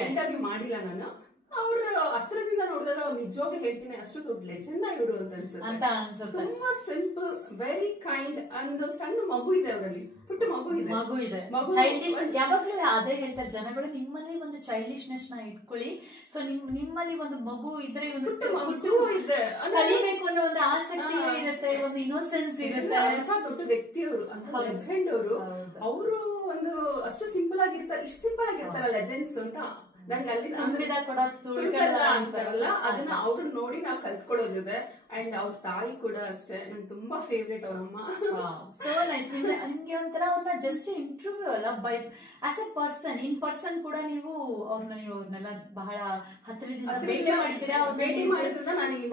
ಇಂಟರ್ವ್ಯೂ ಮಾಡಿಲ್ಲ ನಾನು. ಅವ್ರ ಹತ್ರದಿಂದ ನೋಡಿದಾಗ ಅವ್ರು ನಿಜವಾಗ್ಲೂ ಹೇಳ್ತೀನಿ ಅಷ್ಟು ದೊಡ್ಡ ಲೆಜೆಂಡ್ ಇವರು ಅಂತ ಅನ್ಸುತ್ತೆ. ತುಂಬಾ ಸಿಂಪಲ್, ವೆರಿ ಕೈಂಡ್. ಒಂದು ಸಣ್ಣ ಮಗು ಇದೆ ಅವರಲ್ಲಿ, ಪುಟ್ಟ ಮಗು ಇದೆ. ಚೈಲ್ಡಿಶ್ ಯಾವಾಗ್ಲೂ ಅದೇ ಹೇಳ್ತಾರೆ ಜನಗಳು, ನಿಮ್ಮಲ್ಲಿ ಒಂದು ಚೈಲ್ಡಿಶ್ನೆಸ್ ನ ಇಟ್ಕೊಳ್ಳಿ. ಸೊ ನಿಮ್ಮಲ್ಲಿ ಒಂದು ಮಗು ಇದ್ರೆ ಒಂದು ಇದೆ, ಕಲಿಬೇಕು ಅನ್ನೋ ಒಂದು ಆಸಕ್ತಿ ಇರುತ್ತೆ, ಒಂದು ಇನ್ನೋಸೆನ್ಸ್ ಇರುತ್ತೆ. ದೊಡ್ಡ ವ್ಯಕ್ತಿ ಅವರು, ಲೆಜೆಂಡ್ ಅವರು ಒಂದು ಅಷ್ಟು ಸಿಂಪಲ್ ಆಗಿರ್ತಾರೆ. ಇಷ್ಟು ಸಿಂಪಲ್ ಆಗಿರ್ತಾರ ಲೆಜೆಂಡ್ಸ್ ಅಂತ ನಂಗೆ ಅಲ್ಲಿ ಅಂತಾರಲ್ಲ, ಅದನ್ನ ಅವ್ರನ್ನ ನೋಡಿ ನಾವು ಕಲ್ತ್ಕೊಳ್ಳೋದಿದೆ. ಅಂಡ್ ಅವ್ರ ತಾಯಿ ಕೂಡ ಅಷ್ಟೇ ನಂಗೆ ತುಂಬಾ ಫೇವ್ರೇಟ್ ಅವ್ರಮ್ಮ. So nice. ನಿಮ್ಗೆ ಒಂಥರ ಅವ್ರನ್ನ ಜಸ್ಟ್ ಇಂಟರ್ವ್ಯೂ ಅಲ್ಲ, by as A person, in person ಕೂಡ ನೀವು ಅವ್ರನ್ನೆಲ್ಲ ಬಹಳ ಹತ್ತಿರದಿಂದ ಭೇಟಿ ಮಾಡಿದ್ದೀರಾ. ಭೇಟಿ ಮಾಡಿದ್ರಿಂದ ನಾನು ಈ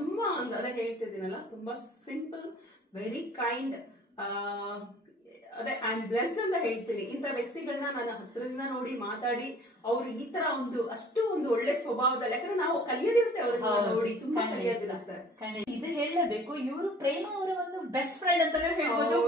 ತುಂಬಾ ಒಂದು ಅದೇ ಹೇಳ್ತಿದ್ದೀನಲ್ಲ, ತುಂಬಾ ಸಿಂಪಲ್, ವೆರಿ ಕೈಂಡ್. ಅದೇ ಐ ಆಮ್ ಬ್ಲೆಸ್ಡ್ ಅಂತ ಹೇಳ್ತೀನಿ. ಇಂಥ ವ್ಯಕ್ತಿಗಳನ್ನ ನಾನು ಹತ್ರದಿಂದ ನೋಡಿ ಮಾತಾಡಿ ಅವ್ರು ಈ ತರ ಅಷ್ಟು ಒಂದು ಒಳ್ಳೆ ಸ್ವಭಾವದಲ್ಲಿ, ಯಾಕಂದ್ರೆ ನಾವು ಕಲಿಯೋದಿರುತ್ತೆ ಅವ್ರನ್ನ ನೋಡಿ, ತುಂಬಾ ಕಲಿಯೋದಿರುತ್ತೆ. ಇದು ಹೇಳಲೇಬೇಕು, ಇವರು ಪ್ರೇಮ ಅವರ ಒಂದು ಬೆಸ್ಟ್ ಫ್ರೆಂಡ್ ಅಂತಾನೆ ಹೇಳ್ಬೋದು.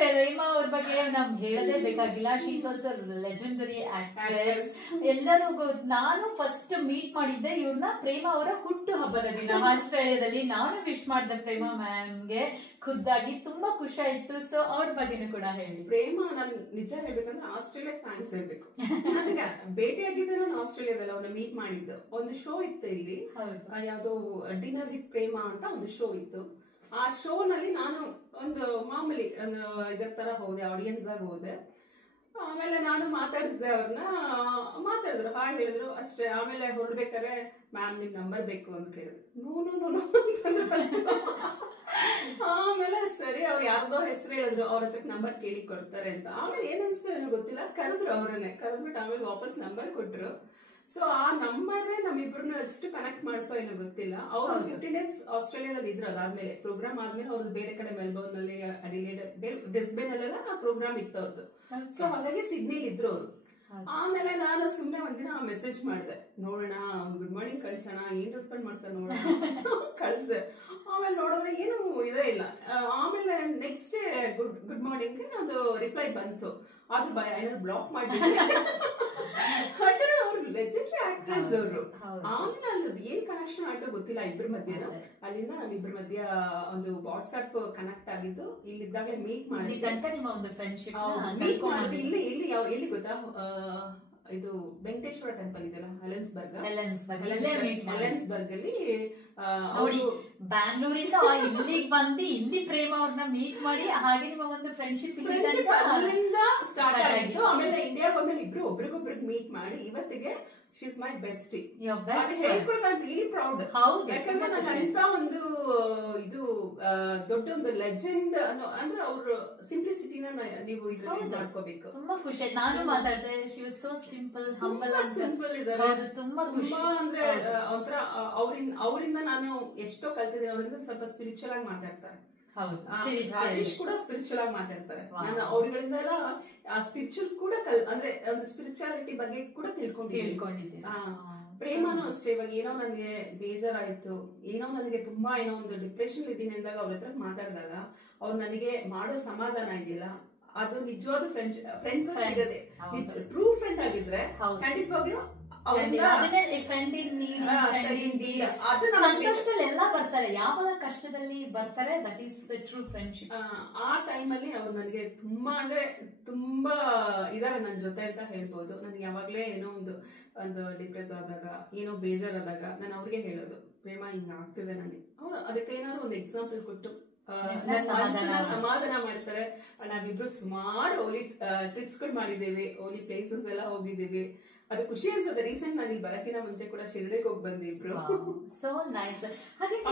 ಪ್ರೇಮ ಅವ್ರ ಬಗ್ಗೆ ನಾವ್ ಹೇಳದೇ ಬೇಕಾಗಿಲ್ಲ. She is also legendary actress. ಎಲ್ಲರಿಗೂ ನಾನು ಫಸ್ಟ್ ಮೀಟ್ ಮಾಡಿದ್ದೆ ಇವ್ರನ್ನ ಪ್ರೇಮ ಅವರ ಹುಟ್ಟು ಹಬ್ಬದ ದಿನ ಆಸ್ಟ್ರೇಲಿಯಾದಲ್ಲಿ. ನಾನು ವಿಶ್ ಮಾಡಿದೆ ಪ್ರೇಮ ಮ್ಯಾಮ್ಗೆ ಖುದ್ದಾಗಿ, ತುಂಬಾ ಖುಷಿ ಆಯ್ತು. ಸೊ ಅವ್ರ ಬಗ್ಗೆನೂ ಕೂಡ ಹೇಳಿ. ಪ್ರೇಮ ನಾನು ನಿಜ ಹೇಳ್ಬೇಕಂದ್ರೆ ಆಸ್ಟ್ರೇಲಿಯಾ ಥ್ಯಾಂಕ್ಸ್ ಹೇಳ್ಬೇಕು. ನನಗೆ ಭೇಟಿಯಾಗಿದ್ದೆ ನಾನು ಆಸ್ಟ್ರೇಲಿಯಾದಲ್ಲಿ ಅವ್ರನ್ನ ಮೀಟ್ ಮಾಡಿದ್ದು. ಒಂದು ಶೋ ಇತ್ತು ಇಲ್ಲಿ, ಯಾವ್ದೋ ಡಿನ್ನರ್ ವಿತ್ ಪ್ರೇಮ ಅಂತ ಒಂದು ಶೋ ಇತ್ತು. ಆ ಶೋ ನಲ್ಲಿ ನಾನು ಒಂದು ಮಾಮೂಲಿ ಒಂದು ಇದರ ತರ ಹೋದೆ, ಆಡಿಯನ್ಸ್ ಆಗಿ ಹೋದೆ. ಆಮೇಲೆ ನಾನು ಮಾತಾಡಿಸಿದೆ ಅವ್ರನ್ನ, ಮಾತಾಡಿದ್ರು, ಹಾಯ್ ಹೇಳಿದ್ರು ಅಷ್ಟೇ. ಆಮೇಲೆ ಹೊರಡ್ಬೇಕಾರೆ ಮ್ಯಾಮ್ ನಿಮ್ ನಂಬರ್ ಬೇಕು ಅಂತ ಕೇಳಿದ್ರು. ನೋ ಅಂತಂದ್ರೆ ಫಸ್ಟ್. ಆಮೇಲೆ ಸರಿ ಅವ್ರು ಯಾರ್ದೋ ಹೆಸರು ಹೇಳಿದ್ರು, ಅವ್ರ ಹತ್ರ ನಂಬರ್ ಕೇಳಿ ಕೊಡ್ತಾರೆ ಅಂತ. ಆಮೇಲೆ ಏನ್ ಅನ್ಸ್ತು ಏನೋ ಗೊತ್ತಿಲ್ಲ, ಕರೆದ್ರು ಅವ್ರನ್ನೇ. ಕರೆದ್ಬಿಟ್ಟು ಆಮೇಲೆ ವಾಪಸ್ ನಂಬರ್ ಕೊಟ್ರು. ಸೊ ಆ ನಂಬರೇ ನಮ್ಮಿಬ್ರನ್ನ ಎಷ್ಟು ಕನೆಕ್ಟ್ ಮಾಡ್ತೋ ಏನೋ ಗೊತ್ತಿಲ್ಲ. ಅವ್ರು 15 days ಆಸ್ಟ್ರೇಲಿಯಾದಲ್ಲಿ ಇದ್ರು. ಅದಾದ್ಮೇಲೆ ಪ್ರೋಗ್ರಾಮ್ ಆದ್ಮೇಲೆ ಅವ್ರದ್ದು ಬೇರೆ ಕಡೆ ಮೆಲ್ಬೋರ್ನ್ ನಲ್ಲಿ, ಅಡಿಲೇಡ್, ಬ್ರಿಸ್ಬೇನ್ ಅಲ್ಲೆಲ್ಲ ಆ ಪ್ರೋಗ್ರಾಮ್ ಇತ್ತು ಅವ್ರದ್ದು. ಸೊ ಹಾಗಾಗಿ ಸಿಡ್ನಿಲಿ ಇದ್ರು ಅವರು. ಆಮೇಲೆ ನಾನು ಸುಮ್ನೆ ಒಂದಿನ ಮೆಸೇಜ್ ಮಾಡಿದೆ, ನೋಡೋಣ ಗುಡ್ ಮಾರ್ನಿಂಗ್ ಕಳ್ಸೋಣ, ಏನ್ ರೆಸ್ಪಾಂಡ್ ಮಾಡ್ತಾರೆ ನೋಡೋಣ ಕಳ್ಸಿದೆ. ಆಮೇಲೆ ನೋಡಿದ್ರೆ ಏನು ಇದೇ ಇಲ್ಲ. ಆಮೇಲೆ ನೆಕ್ಸ್ಟ್ ಡೇ ಗುಡ್ ಮಾರ್ನಿಂಗ್ ಅದು ರಿಪ್ಲೈ ಬಂತು. ಆದ್ರೂ ಭಯ ಏನಾದ್ರು ಬ್ಲಾಕ್ ಮಾಡಿದ್ರೆ ಅವ್ರು ಲೆಜೆಂಡರಿ ಆಕ್ಟ್ರೆಸ್ ಅವರು. ಆಮೇಲೆ ಅಲ್ಲದು ಏನ್ ಕನೆಕ್ಷನ್ ಆಯ್ತೋ ಗೊತ್ತಿಲ್ಲ ಇಬ್ಬರ ಮಧ್ಯೆ. ಅಲ್ಲಿಂದ ನಮ್ಮಿಬ್ಬರ ಮಧ್ಯ ಒಂದು ವಾಟ್ಸ್ಆಪ್ ಕನೆಕ್ಟ್ ಆಗಿದ್ದು. ಇಲ್ಲಿದ್ದಾಗಲೇ ಮೀಟ್ ಮಾಡಿ ಎಲ್ಲಿ ಗೊತ್ತಾ, ಇದು ವೆಂಕಟೇಶ್ವರ ಟೆಂಪಲ್ ಇದೆಯಲ್ಲ, ಹೆಲೆನ್ಸ್ಬರ್ಗ್ ಅಲ್ಲಿ ನೋಡಿ. ಬ್ಯಾಂಗ್ಳೂರಿಂದ ಇಲ್ಲಿಗೆ ಬಂದು ಇಲ್ಲಿ ಪ್ರೇಮ ಅವ್ರನ್ನ ಮೀಟ್ ಮಾಡಿ, ಹಾಗೆ ನಿಮ್ಮ ಒಂದು ಫ್ರೆಂಡ್ಶಿಪ್ ಅಲ್ಲಿಂದ ಸ್ಟಾರ್ಟ್ ಆಗಿತ್ತು. ಆಮೇಲೆ ಇಂಡಿಯಾ ಬಂದ್ಮೇಲೆ ಇಬ್ರು ಒಬ್ರಿಗೊಬ್ರಿಗೆ ಮೀಟ್ ಮಾಡಿ ಇವತ್ತಿಗೆ ಶಿ ಇಸ್ ಮೈ ಬೆಸ್ಟಿ. ಹೇಳ್ಕೊಳಕ್ ಐ ಆಮ್ ರಿಯಲಿ ಪ್ರೌಡ್. ಯಾಕಂದ್ರೆ ನಾನು ಅಂತ ಒಂದು ಇದು ದೊಡ್ಡ ಒಂದು ಲೆಜೆಂಡ್ ಅನ್ನೋ ಅಂದ್ರೆ ಅವ್ರ ಸಿಂಪ್ಲಿಸಿಟಿನ ನೀವು ಇದ್ರಲ್ಲಿ ಮಾಡ್ಕೋಬೇಕು. ತುಂಬಾ ಖುಷಿ ಆಯ್ತು. ನಾನು ಮಾತಾಡಿದೆ, she was so simple, humble, simple ಇದ್ದಾರೆ. ತುಂಬಾ ಅಂದ್ರೆ ಒಂಥರ ಅವರಿಂದ ನಾನು ಎಷ್ಟೋ ಕಲ್ತಿದ್ದೀನಿ. ಅವರಿಂದ ಸ್ವಲ್ಪ ಸ್ಪಿರಿಚುವಲ್ ಆಗಿ ಮಾತಾಡ್ತಾರೆ. ರಾಜೇಶ್ ಕೂಡ ಸ್ಪಿರಿಚುವಲ್ ಆಗಿ ಮಾತಾಡ್ತಾರೆ. ನಾನು ಅವ್ರಗಳಿಂದ ಎಲ್ಲ ಸ್ಪಿರಿಚುವಲ್ ಕೂಡ ಅಂದ್ರೆ ಒಂದು ಸ್ಪಿರಿಚುವಾಲಿಟಿ ಬಗ್ಗೆ ಕೂಡ ತಿಳ್ಕೊಂಡಿದ್ದೀನಿ. ಪ್ರೇಮನೂ ಅಷ್ಟೇ. ಇವಾಗ ಏನೋ ನನಗೆ ಬೇಜಾರಾಯ್ತು, ಏನೋ ನನಗೆ ತುಂಬಾ ಏನೋ ಒಂದು ಡಿಪ್ರೆಷನ್ ಇದ್ದೀನಿ ಅಂದಾಗ ಅವ್ರ ಹತ್ರ ಮಾತಾಡಿದಾಗ ಅವ್ರು ನನಗೆ ಮಾಡೋ ಸಮಾಧಾನ ಇದೆಯಲ್ಲ, ಅದು ನಿಜವಾದ ಫ್ರೆಂಡ್ಸ್ ಸಿಗದೆ. ಟ್ರೂ ಫ್ರೆಂಡ್ ಆಗಿದ್ರೆ ಖಂಡಿತವಾಗ್ಲೂ ಫ್ರೆಂಡ್ ಇನ್ ನೀಡ್, ಸಂತೋಷದಲ್ಲಿ ಎಲ್ಲ ಬರ್ತಾರೆ, ಯಾವಾಗ ಕಷ್ಟದಲ್ಲಿ ಬರ್ತಾರೆ, that is the true friendship. ಆ ಟೈಮಲ್ಲಿ ಅವ್ರು ನನಗೆ ತುಂಬಾ ಅಂದ್ರೆ ತುಂಬಾ ಇದಾರೆ ನನ್ನ ಜೊತೆ ಅಂತ ಹೇಳ್ಬೋದು. ನನ್ಗೆ ಯಾವಾಗ್ಲೇ ಏನೋ ಒಂದು ಡಿಪ್ರೆಸ್ ಆದಾಗ, ಏನೋ ಬೇಜಾರಾದಾಗ ನಾನು ಅವ್ರಿಗೆ ಹೇಳೋದು, ಪ್ರೇಮ ಹಿಂಗ ಆಗ್ತಿದೆ ನನಗೆ. ಅವ್ರು ಅದಕ್ಕೆ ಏನಾದ್ರು ಒಂದು ಎಕ್ಸಾಂಪಲ್ ಕೊಟ್ಟು ಸಮಾಧಾನ ಮಾಡ್ತಾರೆ. ನಾವಿಬ್ರು ಸುಮಾರು ಓಲಿ ಟ್ರಿಪ್ಸ್ ಗಳು ಮಾಡಿದ್ದೇವೆ, ಓಲಿ ಪ್ಲೇಸಸ್ ಎಲ್ಲ ಹೋಗಿದ್ದೀವಿ. ಅದು ಖುಷಿ ಅನ್ಸುತ್ತೆ. ರೀಸೆಂಟ್ ನಾನು ಇಲ್ಲಿ ಬರಕಿನ ಮುಂಚೆ ಕೂಡ ಶಿರ್ಡಿಗೆ ಹೋಗಿ ಬಂದಿಬ್ರು. So nice.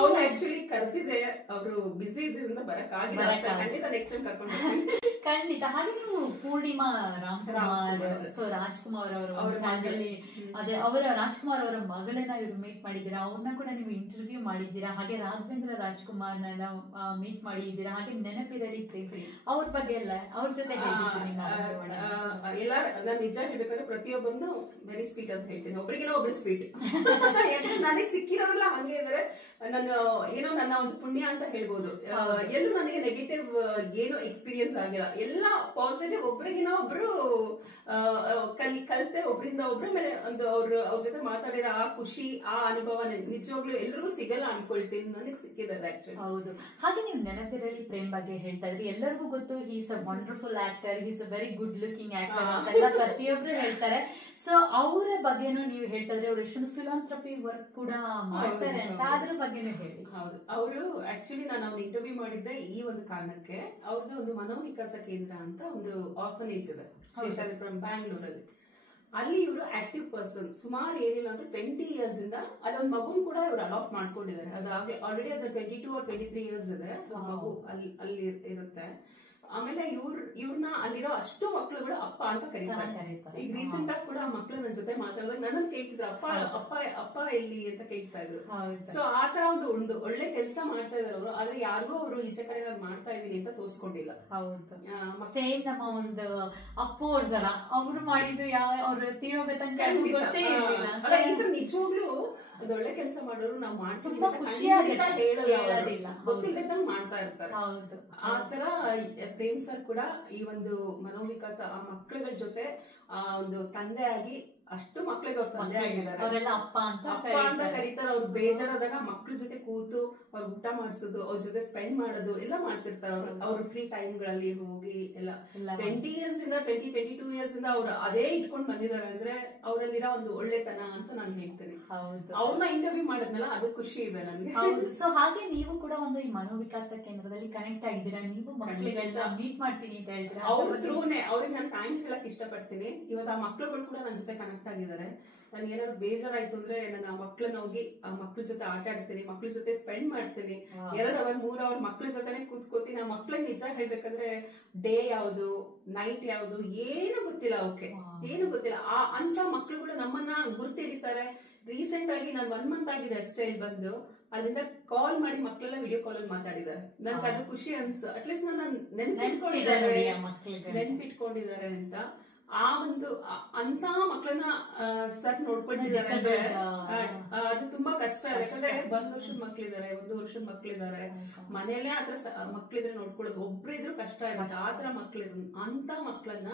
ಅವ್ರು ಆಕ್ಚುಲಿ ಕರೆದಿದೆ, ಅವರು ಬಿಸಿ ಇದ್ರಿಂದ ಬರಕ್ಕಾಗಿಲ್ಲ. ಖಂಡಿತ ನೆಕ್ಸ್ಟ್ ಟೈಮ್ ಕರ್ಕೊಂಡು ಖಂಡಿತ. ಹಾಗೆ ನೀವು ಪೂರ್ಣಿಮಾ ರಾಮ್ಕುಮಾರ್, ಸೊ ರಾಜ್ಕುಮಾರ್ ಅವರ ಫ್ಯಾಮಿಲಿ, ಅದೇ ಅವರ ರಾಜ್ಕುಮಾರ್ ಅವರ ಮಗಳನ್ನ ಇವ್ರು ಮೀಟ್ ಮಾಡಿದ್ದೀರಾ, ಅವ್ರನ್ನ ಕೂಡ ನೀವು ಇಂಟರ್ವ್ಯೂ ಮಾಡಿದ್ದೀರಾ. ಹಾಗೆ ರಾಘವೇಂದ್ರ ರಾಜ್ಕುಮಾರ್ನ ಮೀಟ್ ಮಾಡಿದ್ದೀರಾ. ಹಾಗೆ ನೆನಪಿರಲಿ ಪ್ರೇಮ್, ಅವ್ರ ಬಗ್ಗೆ ಎಲ್ಲ ಅವ್ರ ಜೊತೆ ಎಲ್ಲ ನಾನು ನಿಜ ಹೇಳ್ಬೇಕಂದ್ರೆ ಪ್ರತಿಯೊಬ್ಬರನ್ನು ವೆರಿ ಸ್ವೀಟ್ ಅಂತ ಹೇಳ್ತೀನಿ. ಒಬ್ರಿಗೇನೋ ಒಬ್ರು ಸ್ವೀಟ್. ನನಗೆ ಸಿಕ್ಕಿರೋರೆಲ್ಲ ಹಂಗೆ ಇದಾರೆ. ನಾನು ಏನೋ ನನ್ನ ಒಂದು ಪುಣ್ಯ ಅಂತ ಹೇಳ್ಬೋದು. ಎಲ್ಲೂ ನನಗೆ ನೆಗೆಟಿವ್ ಏನು ಎಕ್ಸ್ಪೀರಿಯನ್ಸ್ ಆಗಿಲ್ಲ, ಎಲ್ಲ ಪಾಸಿಟಿವ್. ಒಬ್ರಿಗಿನ ಒಬ್ರು ಕಲಿತೆ ಒಬ್ರಿಂದ ಒಬ್ರು. ಮೇಲೆ ಒಂದು ಅವ್ರ ಜೊತೆ ಮಾತಾಡಿರೋ ಆ ಖುಷಿ, ಆ ಅನುಭವ ನಿಜವಾಗ್ಲೂ ಎಲ್ರಿಗೂ ಸಿಗಲ್ಲ ಅನ್ಕೊಳ್ತೀನಿ, ನನಗೆ ಸಿಕ್ಕಿದೆ ಆಕ್ಚುಲಿ. ಹೌದು. ಹಾಗೆ ನೀವು ನೆನಪಿರಲಿ ಪ್ರೇಮ್ ಬಗ್ಗೆ ಹೇಳ್ತಾ ಇದ್ರಿ. ಎಲ್ಲರಿಗೂ ಗೊತ್ತು, he's a wonderful actor, he's a very good looking actor ಅಂತೆಲ್ಲ ಪ್ರತಿಯೊಬ್ರು ಹೇಳ್ತಾರೆ. ಸೊ ಅವರ ಬಗ್ಗೆನೂ ನೀವು ಹೇಳ್ತಾ ಇದ್ರಿ, ಅವ್ರು ಎಷ್ಟೊಂದು ಫಿಲಾಂಥ್ರಪಿ ವರ್ಕ್ ಕೂಡ ಮಾಡ್ತಾರೆ ಅಂತ, ಅದ್ರ ಬಗ್ಗೆನೂ ಹೇಳಿ. ಹೌದು. ಅವರು ಆಕ್ಚುಲಿ ನಾನು ಅವ್ನ ಇಂಟರ್ವ್ಯೂ ಮಾಡಿದ್ದೆ ಈ ಒಂದು ಕಾರಣಕ್ಕೆ. ಅವ್ರದ್ದು ಒಂದು ಮನೋವಿಕಾಸ ಕೇಂದ್ರ ಅಂತ ಒಂದು ಆರ್ಫನೇಜ್ ಇದೆ ಶೇಷಾದ್ರಿಪುರಂ ಬ್ಯಾಂಗ್ಳೂರಲ್ಲಿ. ಅಲ್ಲಿ ಇವರು ಆಕ್ಟಿವ್ ಪರ್ಸನ್. ಸುಮಾರು ಏನಿಲ್ಲ ಅಂದ್ರೆ 20 years ಇಂದ ಅದೊಂದು ಮಗುನ್ ಕೂಡ ಇವರು ಅಡಾಪ್ಟ್ ಮಾಡ್ಕೊಂಡಿದ್ದಾರೆ. ಅದಾಗಲೇ ಆಲ್ರೆಡಿ ಅದು 22 or 23 years ಇದೆ ಮಗು ಅಲ್ಲಿ ಇರುತ್ತೆ. ಆಮೇಲೆ ಇವ್ರನ್ನ ಅಲ್ಲಿರೋ ಅಷ್ಟು ಮಕ್ಳುಗಳು ಅಪ್ಪ ಅಂತ ಕರೀತಾರೆ. ಈಗ ರೀಸೆಂಟ್ ಆಗಿ ಕೂಡ ಆ ಮಕ್ಳು ನನ್ನ ಜೊತೆ ಮಾತಾಡಿದಾಗ ನನ್ನನ್ನು ಕೇಳ್ತಿದ್ರು, ಅಪ್ಪ ಅಪ್ಪ ಅಪ್ಪ ಎಲ್ಲಿ ಅಂತ ಕೇಳ್ತಾ ಇದ್ರು. ಸೊ ಆತರ ಒಂದು ಒಳ್ಳೆ ಕೆಲಸ ಮಾಡ್ತಾ ಇದಾರೆ ಅವರು. ಆದ್ರೆ ಯಾರಿಗೂ ಅವರು ಈಚೆ ಕಡೆ ನಾನು ಮಾಡ್ತಾ ಇದೀನಿ ಅಂತ ತೋರ್ಸ್ಕೊಂಡಿಲ್ಲ. ಸೇಮ್ ನಮ್ಮ ಒಂದು ಅಪ್ಪು ಅವ್ರ ತರ ಅವ್ರು ಮಾಡಿದ್ದು ಅವ್ರ ತೀರೋಗ ತನಕ ಗೊತ್ತೇ ಇರಲಿಲ್ಲ. ನಿಜವಾಗ್ಲೂ ಒಂದು ಒಳ್ಳೆ ಕೆಲಸ ಮಾಡೋರು ನಾವು ಮಾಡ್ತೀವಿ ಗೊತ್ತಿಲ್ಲದಂಗ್ ಮಾಡ್ತಾ ಇರ್ತಾರೆ. ಆತರ ಪ್ರೇಮ್ ಸರ್ ಕೂಡ ಈ ಒಂದು ಮನೋವಿಕಾಸ ಆ ಮಕ್ಕಳುಗಳ ಜೊತೆ ಆ ಒಂದು ತಂದೆ ಆಗಿ ಅಷ್ಟು ಮಕ್ಳಿಗೆ ಅವ್ರ ತಂದೆ ಆಗಿದ್ದಾರೆ. ಅವರೆಲ್ಲ ಅಪ್ಪ ಅಂತ ಕರೀತಾರೆ. ಅವ್ರು ಬೇಜಾರಾದಾಗ ಮಕ್ಳ ಜೊತೆ ಕೂತು ಅವ್ರ ಊಟ ಮಾಡಿಸೋದು, ಅವ್ರ ಜೊತೆ ಸ್ಪೆಂಡ್ ಮಾಡೋದು ಎಲ್ಲ ಮಾಡ್ತಿರ್ತಾರೆ. ಅವ್ರ ಫ್ರೀ ಟೈಮ್ ಗಳಲ್ಲಿ ಹೋಗಿ ಎಲ್ಲ 20 years ಇಂದ 22 years ಇಂದ ಅವ್ರು ಅದೇ ಇಟ್ಕೊಂಡ್ ಬಂದಿದ್ದಾರೆ. ಅಂದ್ರೆ ಅವರಲ್ಲಿರೋ ಒಂದು ಒಳ್ಳೆತನ ಅಂತ ನಾನು ಹೇಳ್ತೇನೆ. ಅವ್ರನ್ನ ಇಂಟರ್ವ್ಯೂ ಮಾಡಿದ್ನಲ್ಲ, ಅದು ಖುಷಿ ಇದೆ ನನಗೆ. ಸೊ ಹಾಗೆ ನೀವು ಕೂಡ ಒಂದು ಈ ಮನೋವಿಕಾಸ ಕೇಂದ್ರದಲ್ಲಿ ಕನೆಕ್ಟ್ ಆಗಿದ್ದೀರಾ. ನೀವು ಮಕ್ಕಳುಗಳನ್ನ ಮೀಟ್ ಮಾಡ್ತೀನಿ ಅಂತ ಹೇಳ್ತೀರಾ. ಅವ್ರ ಥ್ರೂನೇ ಅವ್ರಿಗೆ ನಾನು ಥ್ಯಾಂಕ್ಸ್ ಹೇಳಕ್ ಇಷ್ಟಪಡ್ತೀನಿ. ಇವತ್ತು ಆ ಮಕ್ಳುಗಳು ಕೂಡ ನನ್ನ ಜೊತೆ ಕನೆಕ್ಟ್ ಆಗಿದ್ದಾರೆ. ನನ್ಗೆ ಏನಾದ್ರು ಬೇಜಾರಾಯ್ತು ಅಂದ್ರೆ ನಾನು ಆ ಮಕ್ಳನ್ನ ಹೋಗಿ ಆ ಮಕ್ಳ ಜೊತೆ ಆಟ ಆಡ್ತೀನಿ, ಮಕ್ಳ ಜೊತೆ ಸ್ಪೆಂಡ್ ಮಾಡ್ತೀನಿ. 2 hour 3 hour ಮಕ್ಳ ಜೊತೆನೆ ಕೂತ್ಕೋತೀನಿ. ಆ ಮಕ್ಳಿಗೆ ನಿಜ ಹೇಳ್ಬೇಕಂದ್ರೆ ಡೇ ಯಾವ್ದು ನೈಟ್ ಯಾವ್ದು ಏನು ಗೊತ್ತಿಲ್ಲ, ಅವಕ್ಕೆ ಏನು ಗೊತ್ತಿಲ್ಲ. ಅಂತ ಮಕ್ಳುಗಳು ನಮ್ಮನ್ನ ಗುರ್ತಿಡಿತಾರೆ. ರೀಸೆಂಟ್ ಆಗಿ ನಾನು 1 month ಆಗಿದೆ ಅಷ್ಟೇ ಇಲ್ಲಿ ಬಂದು. ಅಲ್ಲಿಂದ ಕಾಲ್ ಮಾಡಿ ಮಕ್ಕಳೆಲ್ಲ ವಿಡಿಯೋ ಕಾಲ್ ಅಲ್ಲಿ ಮಾತಾಡಿದ್ದಾರೆ. ನನ್ಗೆ ಅದು ಖುಷಿ ಅನ್ಸ್ತು. ಅಟ್ಲೀಸ್ಟ್ ನನ್ನ ನೆನ್ಪಿಟ್ಕೊಂಡಿದ್ದಾರೆ ಅಂತ. ಆ ಒಂದು ಅಂತ ಮಕ್ಕಳನ್ನ ಸರ್ ನೋಡ್ಕೊಂಡಿದ್ದಾರೆ ಅಂದ್ರೆ ಅದು ತುಂಬಾ ಕಷ್ಟ. ಯಾಕಂದ್ರೆ 1 ವರ್ಷದ ಮಕ್ಳಿದ್ದಾರೆ, 1 ವರ್ಷದ ಮಕ್ಳಿದ್ದಾರೆ, ಮನೇಲೆ ಆತರ ಮಕ್ಳಿದ್ರೆ ನೋಡ್ಕೊಳ್ಳೋದು ಒಬ್ರಿದ್ರು ಕಷ್ಟ ಆಗುತ್ತೆ. ಆತರ ಮಕ್ಳಿದ್ರು ಅಂತ ಮಕ್ಳನ್ನ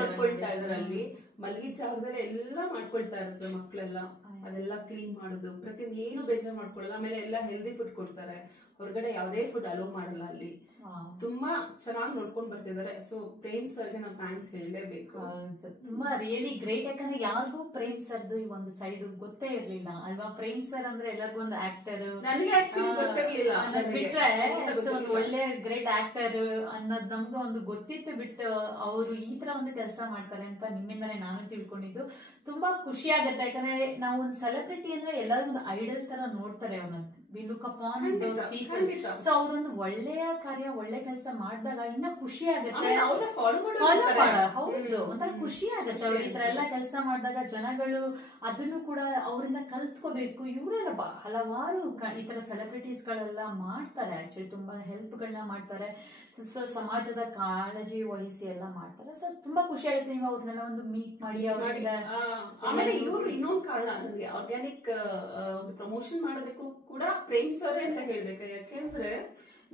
ನೋಡ್ಕೊಳ್ತಾ ಇದಾರೆ. ಅಲ್ಲಿ ಮಲಗಿ ಜಾಗದಲ್ಲಿ ಎಲ್ಲ ಮಾಡ್ಕೊಳ್ತಾ ಇರುತ್ತೆ ಮಕ್ಳೆಲ್ಲ. ಅದೆಲ್ಲ ಕ್ಲೀನ್ ಮಾಡೋದು, ಪ್ರತಿಯೊಂದು ಏನು ಬೇಜಾರು ಮಾಡ್ಕೊಳ್ಳಲ್ಲ. ಆಮೇಲೆ ಎಲ್ಲ ಹೆಲ್ದಿ ಫುಡ್ ಕೊಡ್ತಾರೆ. ಹೊರಗಡೆ ಯಾವುದೇ ಫುಡ್ ಅಲೋ ಮಾಡಲ್ಲ ಅಲ್ಲಿ. ತುಂಬಾ ಚೆನ್ನಾಗಿ ನೋಡ್ಕೊಂಡ್ ಬರ್ತಿದ್ದಾರೆ. ಸೊ ಪ್ರೇಮ್ ಸರ್ಗೆ ನಾವು ಥ್ಯಾಂಕ್ಸ್ ಹೇಳಲೇಬೇಕು. ತುಂಬಾ ರಿಯಲಿ ಗ್ರೇಟ್. ಯಾಕಂದ್ರೆ ಯಾರಿಗೂ ಪ್ರೇಮ್ ಸರ್ದು ಈ ಒಂದು ಸೈಡ್ ಗೊತ್ತೇ ಇರ್ಲಿಲ್ಲ ಅಲ್ವಾ. ಪ್ರೇಮ್ ಸರ್ ಅಂದ್ರೆ ಎಲ್ಲರಿಗೂ ಒಂದು ಆಕ್ಟರ್, ನನಗೆ ಆಕ್ಚುಲಿ ಗೊತ್ತಿರ್ಲಿಲ್ಲ. ಬಿಟ್ರೆ ಒಂದು ಒಳ್ಳೆ ಗ್ರೇಟ್ ಆಕ್ಟರ್ ಅನ್ನೋದು ನಮ್ಗೆ ಒಂದು ಗೊತ್ತಿತ್ತು. ಬಿಟ್ಟು ಅವರು ಈ ತರ ಒಂದು ಕೆಲಸ ಮಾಡ್ತಾರೆ ಅಂತ ನಿಮ್ಮಿಂದಲೇ ನಾನು ತಿಳ್ಕೊಂಡಿದ್ದು ತುಂಬಾ ಖುಷಿ ಆಗುತ್ತೆ. ಯಾಕಂದ್ರೆ ನಾವು ಒಂದು ಸೆಲೆಬ್ರಿಟಿ ಅಂದ್ರೆ ಎಲ್ಲರೂ ಒಂದು ಐಡಲ್ ತರ ನೋಡ್ತಾರೆ ಅವ್ರನ್ನ. We look upon those people. So ಅವ್ರೊಂದು ಒಳ್ಳೆಯ ಕಾರ್ಯ ಒಳ್ಳೆ ಕೆಲಸ ಮಾಡಿದಾಗ ಇನ್ನ ಖುಷಿ ಆಗುತ್ತೆ. ಹೌದು, ಒಂಥರ ಖುಷಿ ಆಗುತ್ತೆ. ಅವ್ರ ಈ ತರ ಎಲ್ಲ ಕೆಲಸ ಮಾಡಿದಾಗ ಜನಗಳು ಅದನ್ನು ಕೂಡ ಅವರಿಂದ ಕಲ್ತ್ಕೋಬೇಕು. ಇವರೆಲ್ಲ ಹಲವಾರು ಈ ತರ ಸೆಲೆಬ್ರಿಟೀಸ್ ಗಳೆಲ್ಲ ಮಾಡ್ತಾರೆ. ಆಕ್ಚುಲಿ ತುಂಬಾ ಹೆಲ್ಪ್ ಗಳನ್ನ ಮಾಡ್ತಾರೆ. ಸೊ ಸಮಾಜದ ಕಾಳಜಿ ವಹಿಸಿ ಎಲ್ಲ ಮಾಡ್ತಾರೆ. ಸೊ ತುಂಬಾ ಖುಷಿ ಆಗುತ್ತೆ ನೀವು ಅವ್ರನ್ನೆಲ್ಲ ಒಂದು ಮೀಟ್ ಮಾಡಿ. ಆಮೇಲೆ ಇವ್ರು ಇನ್ನೊಂದು ಕಾರಣ ನನಗೆ ಆರ್ಗ್ಯಾನಿಕ್ ಒಂದು ಪ್ರಮೋಷನ್ ಮಾಡೋದಕ್ಕೂ ಕೂಡ ಪ್ರೇಮ್ ಸರ್ ಅಂತ ಹೇಳ್ಬೇಕು. ಯಾಕೆಂದ್ರೆ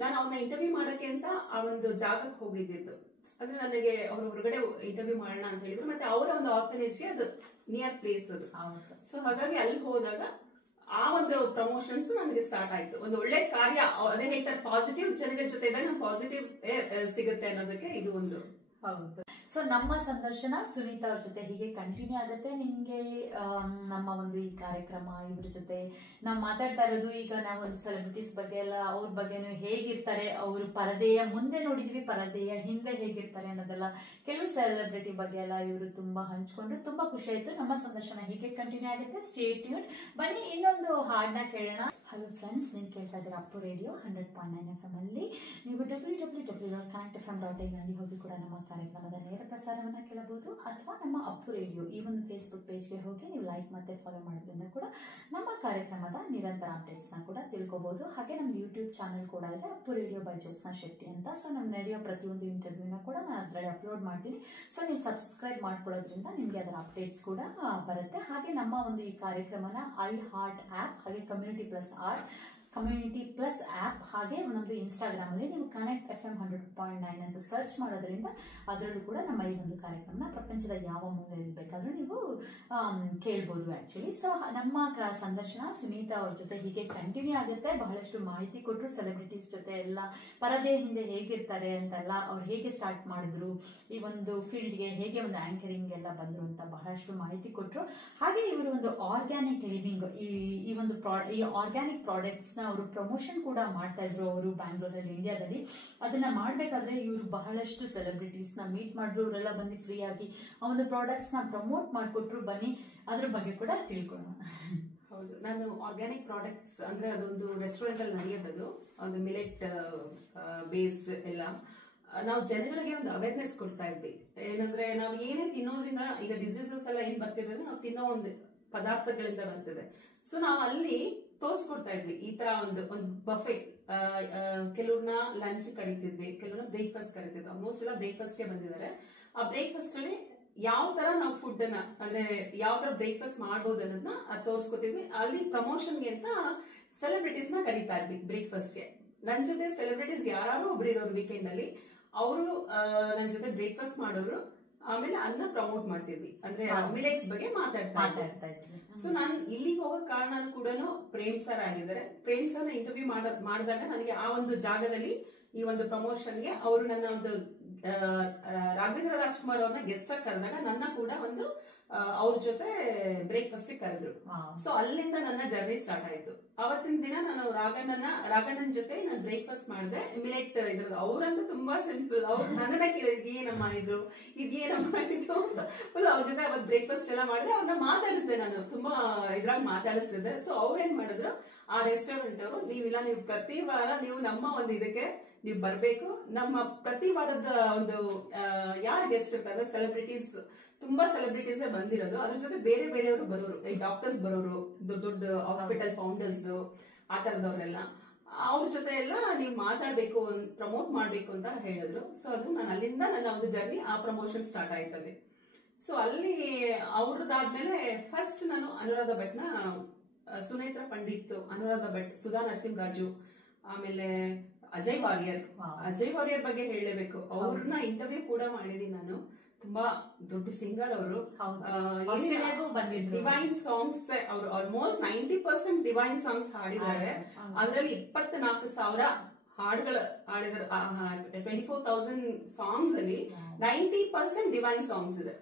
ನಾನು ಅವ್ರನ್ನ ಇಂಟರ್ವ್ಯೂ ಮಾಡಕ್ಕೆ ಅಂತ ಆ ಒಂದು ಜಾಗಕ್ಕೆ ಹೋಗಿದ್ದಿದ್ದು. ಅಂದ್ರೆ ನನಗೆ ಅವ್ರ ಹೊರಗಡೆ ಇಂಟರ್ವ್ಯೂ ಮಾಡೋಣ ಅಂತ ಹೇಳಿದ್ರು, ಮತ್ತೆ ಅವರ ಒಂದು ಆರ್ಫನೇಜ್ಗೆ ಅದು ನಿಯರ್ ಪ್ಲೇಸ್ ಅದು. ಸೊ ಹಾಗಾಗಿ ಅಲ್ಲಿ ಹೋದಾಗ ಆ ಒಂದು ಪ್ರಮೋಷನ್ಸ್ ನನಗೆ ಸ್ಟಾರ್ಟ್ ಆಯ್ತು. ಒಂದು ಒಳ್ಳೆ ಕಾರ್ಯ, ಅದೇ ಹೇಳ್ತಾರೆ ಪಾಸಿಟಿವ್ ಜನಗಳ ಜೊತೆ ಇದ್ದಾಗ ನಮ್ಗೆ ಪಾಸಿಟಿವ್ ಸಿಗುತ್ತೆ ಅನ್ನೋದಕ್ಕೆ ಇದು ಒಂದು. ಹೌದು. ಸೊ ನಮ್ಮ ಸಂದರ್ಶನ ಸುನೀತಾ ಅವ್ರ ಜೊತೆ ಹೀಗೆ ಕಂಟಿನ್ಯೂ ಆಗುತ್ತೆ. ನಿಮ್ಗೆ ನಮ್ಮ ಒಂದು ಈ ಕಾರ್ಯಕ್ರಮ ಇವ್ರ ಜೊತೆ ನಾವು ಮಾತಾಡ್ತಾ ಇರೋದು, ಈಗ ನಾವು ಒಂದು ಸೆಲೆಬ್ರಿಟೀಸ್ ಬಗ್ಗೆ ಎಲ್ಲ ಅವ್ರ ಬಗ್ಗೆನೂ ಹೇಗಿರ್ತಾರೆ, ಅವರು ಪರದೆಯ ಮುಂದೆ ನೋಡಿದ್ವಿ, ಪರದೆಯ ಹಿಂದೆ ಹೇಗಿರ್ತಾರೆ ಅನ್ನೋದೆಲ್ಲ, ಕೆಲವು ಸೆಲೆಬ್ರಿಟಿ ಬಗ್ಗೆ ಎಲ್ಲ ಇವರು ತುಂಬಾ ಹಂಚ್ಕೊಂಡು ತುಂಬಾ ಖುಷಿ ಆಯ್ತು. ನಮ್ಮ ಸಂದರ್ಶನ ಹೀಗೆ ಕಂಟಿನ್ಯೂ ಆಗುತ್ತೆ. Stay tune. ಬನ್ನಿ ಇನ್ನೊಂದು ಹಾಡನ್ನ ಕೇಳೋಣ. ಹಲೋ ಫ್ರೆಂಡ್ಸ್, ನೀವು ಕೇಳ್ತಾ ಇದ್ದೀರಾ ಅಪ್ಪು ರೇಡಿಯೋ 100.9 FM ಅಲ್ಲಿ. ನೀವು www.connectfm.in ಅಲ್ಲಿ ಹೋಗಿ ಕೂಡ ನಮ್ಮ ಕಾರ್ಯಕ್ರಮದ ನೇರ ಪ್ರಸಾರವನ್ನು ಕೇಳಬಹುದು, ಅಥವಾ ನಮ್ಮ ಅಪ್ಪು ರೇಡಿಯೋ ಈ ಒಂದು ಫೇಸ್ಬುಕ್ ಪೇಜ್ಗೆ ಹೋಗಿ ನೀವು ಲೈಕ್ ಮತ್ತೆ ಫಾಲೋ ಮಾಡೋದ್ರಿಂದ ಕೂಡ ನಮ್ಮ ಕಾರ್ಯಕ್ರಮದ ನಿರಂತರ ಅಪ್ಡೇಟ್ಸ್ನ ಕೂಡ ತಿಳ್ಕೊಬಹುದು. ಹಾಗೆ ನಮ್ದು ಯೂಟ್ಯೂಬ್ ಚಾನಲ್ ಕೂಡ ಇದೆ, ಅಪ್ಪು ರೇಡಿಯೋ ಬೈ ಜ್ಯೋತ್ಸ್ನಾ ಶೆಟ್ಟಿ ಅಂತ. ಸೊ ನಮ್ಮ ನಡೆಯೋ ಪ್ರತಿಯೊಂದು ಇಂಟರ್ವ್ಯೂನ ಕೂಡ ನಾನು ಅದರಲ್ಲಿ ಅಪ್ಲೋಡ್ ಮಾಡ್ತೀನಿ. ಸೊ ನೀವು ಸಬ್ಸ್ಕ್ರೈಬ್ ಮಾಡ್ಕೊಳ್ಳೋದ್ರಿಂದ ನಿಮಗೆ ಅದರ ಅಪ್ಡೇಟ್ಸ್ ಕೂಡ ಬರುತ್ತೆ. ಹಾಗೆ ನಮ್ಮ ಒಂದು ಈ ಕಾರ್ಯಕ್ರಮನ ಐ ಹಾರ್ಟ್ ಆ್ಯಪ್, ಹಾಗೆ ಕಮ್ಯುನಿಟಿ ಪ್ಲಸ್ ಆ್ಯಪ್, ಹಾಗೆ ನಮ್ಮದು ಇನ್ಸ್ಟಾಗ್ರಾಮ್ ಅಲ್ಲಿ ನೀವು ಕನೆಕ್ಟ್ FM 100.9 ಅಂತ ಸರ್ಚ್ ಮಾಡೋದ್ರಿಂದ ಅದರಲ್ಲೂ ಕೂಡ ನಮ್ಮ ಈ ಒಂದು ಕಾರ್ಯಕ್ರಮನ ಪ್ರಪಂಚದ ಯಾವ ಮೂಲೆಯಲ್ಲಿ ಬೇಕಾದ್ರೂ ನೀವು ಕೇಳ್ಬೋದು ಆಕ್ಚುಲಿ. ಸೊ ನಮ್ಮ ಸಂದರ್ಶನ ಸುನೀತಾ ಅವ್ರ ಜೊತೆ ಹೀಗೆ ಕಂಟಿನ್ಯೂ ಆಗುತ್ತೆ. ಬಹಳಷ್ಟು ಮಾಹಿತಿ ಕೊಟ್ಟರು, ಸೆಲೆಬ್ರಿಟೀಸ್ ಜೊತೆ ಎಲ್ಲ ಪರದೆ ಹಿಂದೆ ಹೇಗಿರ್ತಾರೆ ಅಂತೆಲ್ಲ, ಅವ್ರು ಹೇಗೆ ಸ್ಟಾರ್ಟ್ ಮಾಡಿದ್ರು, ಈ ಒಂದು ಫೀಲ್ಡ್ಗೆ ಹೇಗೆ ಒಂದು ಆಂಕರಿಂಗ್ ಎಲ್ಲ ಬಂದ್ರು ಅಂತ ಬಹಳಷ್ಟು ಮಾಹಿತಿ ಕೊಟ್ಟರು. ಹಾಗೆ ಇವರು ಒಂದು ಆರ್ಗ್ಯಾನಿಕ್ ಲಿವಿಂಗ್, ಈ ಒಂದು ಆರ್ಗ್ಯಾನಿಕ್ ಪ್ರಾಡಕ್ಟ್ಸ್ ನ ಅವರು ಪ್ರಮೋಷನ್ ಕೂಡ ಮಾಡ್ತಾ ಇದ್ರು ಅವರು ಬ್ಯಾಂಗ್ಳೂರಲ್ಲಿ, ಇಂಡಿಯಾದಲ್ಲಿ. ಅದನ್ನ ಮಾಡ್ಬೇಕಾದ್ರೆ ಇವರು ಬಹಳಷ್ಟು ಸೆಲೆಬ್ರಿಟೀಸ್ ನ ಮೀಟ್ ಮಾಡಿದ್ರು. ಅವರೆಲ್ಲ ಬಂದು ಫ್ರೀ ಆಗಿ ಆ ಒಂದು ಪ್ರಾಡಕ್ಟ್ಸ್ ನ ಪ್ರಮೋಟ್ ಮಾಡಿಕೊಟ್ರು. ಬನ್ನಿ ಅದ್ರ ಬಗ್ಗೆ ಕೂಡ ತಿಳ್ಕೊಳ್ಳೋಣ. ಹೌದು, ನಾನು ಆರ್ಗ್ಯಾನಿಕ್ ಪ್ರಾಡಕ್ಟ್ಸ್ ಅಂದ್ರೆ ಅದೊಂದು ರೆಸ್ಟೋರೆಂಟ್ ಅಲ್ಲಿ ನಡೆಯೋದು, ಒಂದು ಮಿಲೆಟ್ ಬೇಸ್ಡ್ ಎಲ್ಲ. ನಾವು ಜನಗಳಿಗೆ ಒಂದು ಅವೇರ್ನೆಸ್ ಕೊಡ್ತಾ ಇದ್ವಿ. ಏನಂದ್ರೆ ನಾವು ಏನೇ ತಿನ್ನೋದ್ರಿಂದ, ಈಗ ಡಿಸೀಸಸ್ ಎಲ್ಲ ಏನ್ ಬರ್ತಿದೆ ಅಂದ್ರೆ ನಾವು ತಿನ್ನೋ ಒಂದು ಪದಾರ್ಥಗಳಿಂದ ಬರ್ತದೆ. ಸೊ ನಾವು ಅಲ್ಲಿ ತೋರಿಸ್ಕೊಡ್ತಾ ಇದ್ವಿ ಈ ತರ ಒಂದು ಬಫೆ. ಕೆಲವ್ರನ್ನ ಲಂಚ್ ಕರಿತಿದ್ವಿ, ಕೆಲವ್ರನ್ನ ಬ್ರೇಕ್ಫಾಸ್ಟ್ ಕರಿತಿದ್ವಿ. ಆಲ್ಮೋಸ್ಟ್ ಎಲ್ಲ ಬ್ರೇಕ್ಫಾಸ್ಟ್ಗೆ ಬಂದಿದ್ದಾರೆ. ಆ ಬ್ರೇಕ್ಫಾಸ್ಟ್ ಅಲ್ಲಿ ಯಾವ ತರ ನಾವು ಫುಡ್ ಅನ್ನ, ಅಂದ್ರೆ ಯಾವ ತರ ಬ್ರೇಕ್ಫಾಸ್ಟ್ ಮಾಡ್ಬೋದು ಅನ್ನೋದನ್ನ ತೋರಿಸ್ಕೊತಿದ್ವಿ. ಅಲ್ಲಿ ಪ್ರಮೋಷನ್ಗೆ ಅಂತ ಸೆಲೆಬ್ರಿಟೀಸ್ ನ ಕರೀತಾ ಇದ್ವಿ ಬ್ರೇಕ್ಫಾಸ್ಟ್ಗೆ. ನನ್ ಜೊತೆ ಸೆಲೆಬ್ರಿಟೀಸ್ ಯಾರು ಒಬ್ರು ಇರೋರು ವೀಕೆಂಡ್ ಅಲ್ಲಿ, ಅವರು ನನ್ನ ಜೊತೆ ಬ್ರೇಕ್ಫಾಸ್ಟ್ ಮಾಡೋರು. ಆಮೇಲೆ ಅದನ್ನ ಪ್ರಮೋಟ್ ಮಾಡ್ತಿದ್ವಿ, ಅಂದ್ರೆ ಮಿಲೆಟ್ಸ್ ಬಗ್ಗೆ ಮಾತಾಡ್ತಾ ಇದ್ವಿ. ಸೊ ನಾನು ಇಲ್ಲಿಗೆ ಹೋಗೋ ಕಾರಣ ಕೂಡ ಪ್ರೇಮ್ ಸರ್ ಆಗಿದ್ದಾರೆ. ಪ್ರೇಮ್ ಸರ್ ಇಂಟರ್ವ್ಯೂ ಮಾಡಿದಾಗ ನನಗೆ ಆ ಒಂದು ಜಾಗದಲ್ಲಿ ಈ ಒಂದು ಪ್ರಮೋಷನ್ಗೆ ಅವರು ನನ್ನ ಒಂದು ರಾಘವೇಂದ್ರ ರಾಜ್ಕುಮಾರ್ ಅವ್ರನ್ನ ಗೆಸ್ಟ್ ಆಗಿ ಕರೆದಾಗ ನನ್ನ ಕೂಡ ಒಂದು ಅವ್ರ ಜೊತೆ ಬ್ರೇಕ್ಫಾಸ್ಟ್ ಕರೆದ್ರು. ಸೊ ಅಲ್ಲಿಂದ ನನ್ನ ಜರ್ನಿ ಸ್ಟಾರ್ಟ್ ಆಯ್ತು. ಅವತ್ತಿನ ದಿನ ನಾನು ರಾಘಣ್ಣನ ಜೊತೆ ನಾನು ಬ್ರೇಕ್ಫಾಸ್ಟ್ ಮಾಡಿದೆ. ಮಿಲೆಟ್ ಇದ್ರದ್ದು ಅವ್ರಂತೂ ತುಂಬಾ ಸಿಂಪಲ್. ಅವ್ರು ನನ್ನನ್ನ ಕೇಳಿದ್ರು, ಇದೇನಮ್ಮ ಇದು ಫುಲ್ ಅವ್ರ ಜೊತೆ ಅವತ್ತು ಬ್ರೇಕ್ಫಾಸ್ಟ್ ಎಲ್ಲ ಮಾಡಿದೆ. ಅವ್ರನ್ನ ಮಾತಾಡಿಸಿದೆ, ನಾನು ತುಂಬಾ ಇದ್ರಾಗ ಮಾತಾಡಿಸ್ತಿದ್ದೆ. ಸೊ ಅವ್ರು ಏನ್ ಮಾಡಿದ್ರು, ಆ ರೆಸ್ಟೋರೆಂಟ್ ಅವರು, ನೀವು ಪ್ರತಿ ವಾರ ನೀವು ನಮ್ಮ ಒಂದು ಇದಕ್ಕೆ ನೀವು ಬರ್ಬೇಕು. ನಮ್ಮ ಪ್ರತಿ ವಾರದ ಒಂದು ಯಾರು ಗೆಸ್ಟ್ ಇರ್ತಾರೆ, ಸೆಲೆಬ್ರಿಟೀಸ್, ತುಂಬಾ ಸೆಲೆಬ್ರಿಟೀಸ್ ಬಂದಿರೋದು. ಅದ್ರ ಜೊತೆ ಬೇರೆ ಬೇರೆಯವರು ಬರೋರು, ಈ ಡಾಕ್ಟರ್ಸ್ ಬರೋರು, ದೊಡ್ಡ ದೊಡ್ಡ ಹಾಸ್ಪಿಟಲ್ ಫೌಂಡರ್ಸ್, ಆ ತರದವ್ರೆಲ್ಲ, ಅವ್ರ ಜೊತೆ ಎಲ್ಲ ನೀವು ಮಾತಾಡ್ಬೇಕು, ಪ್ರಮೋಟ್ ಮಾಡ್ಬೇಕು ಅಂತ ಹೇಳಿದ್ರು. ಸೊ ಅದು ನಾನು ಅಲ್ಲಿಂದ ನನ್ನ ಒಂದು ಜರ್ನಿ, ಆ ಪ್ರಮೋಷನ್ ಸ್ಟಾರ್ಟ್ ಆಯ್ತಲ್ಲಿ. ಸೊ ಅಲ್ಲಿ ಅವ್ರದ್ದಾದ್ಮೇಲೆ ಫಸ್ಟ್ ನಾನು ಅನುರಾಧ ಭಟ್ನ, ಸುನೇತ್ರ ಪಂಡಿತ್, ಅನುರಾಧ ಭಟ್, ಸುಧಾ ನರಸಿಂಹರಾಜು, ಆಮೇಲೆ ಅಜಯ್ ವಾರಿಯರ್ ಬಗ್ಗೆ ಹೇಳಲೇಬೇಕು. ಅವ್ರನ್ನ ಇಂಟರ್ವ್ಯೂ ಕೂಡ ಮಾಡಿದೀನಿ ನಾನು. ತುಂಬಾ ದೊಡ್ಡ ಸಿಂಗರ್ ಅವರು. ಡಿವೈನ್ ಸಾಂಗ್ಸ್ ಅವರು ಆಲ್ಮೋಸ್ಟ್ 90% ಡಿವೈನ್ ಸಾಂಗ್ಸ್ ಹಾಡಿದ್ದಾರೆ. ಅದರಲ್ಲಿ 24,000 ಹಾಡುಗಳು ಹಾಡಿದಾರೆ. 24,000 ಸಾಂಗ್ಸ್ ಅಲ್ಲಿ 90% ಡಿವೈನ್ ಸಾಂಗ್ಸ್ ಇದೆ.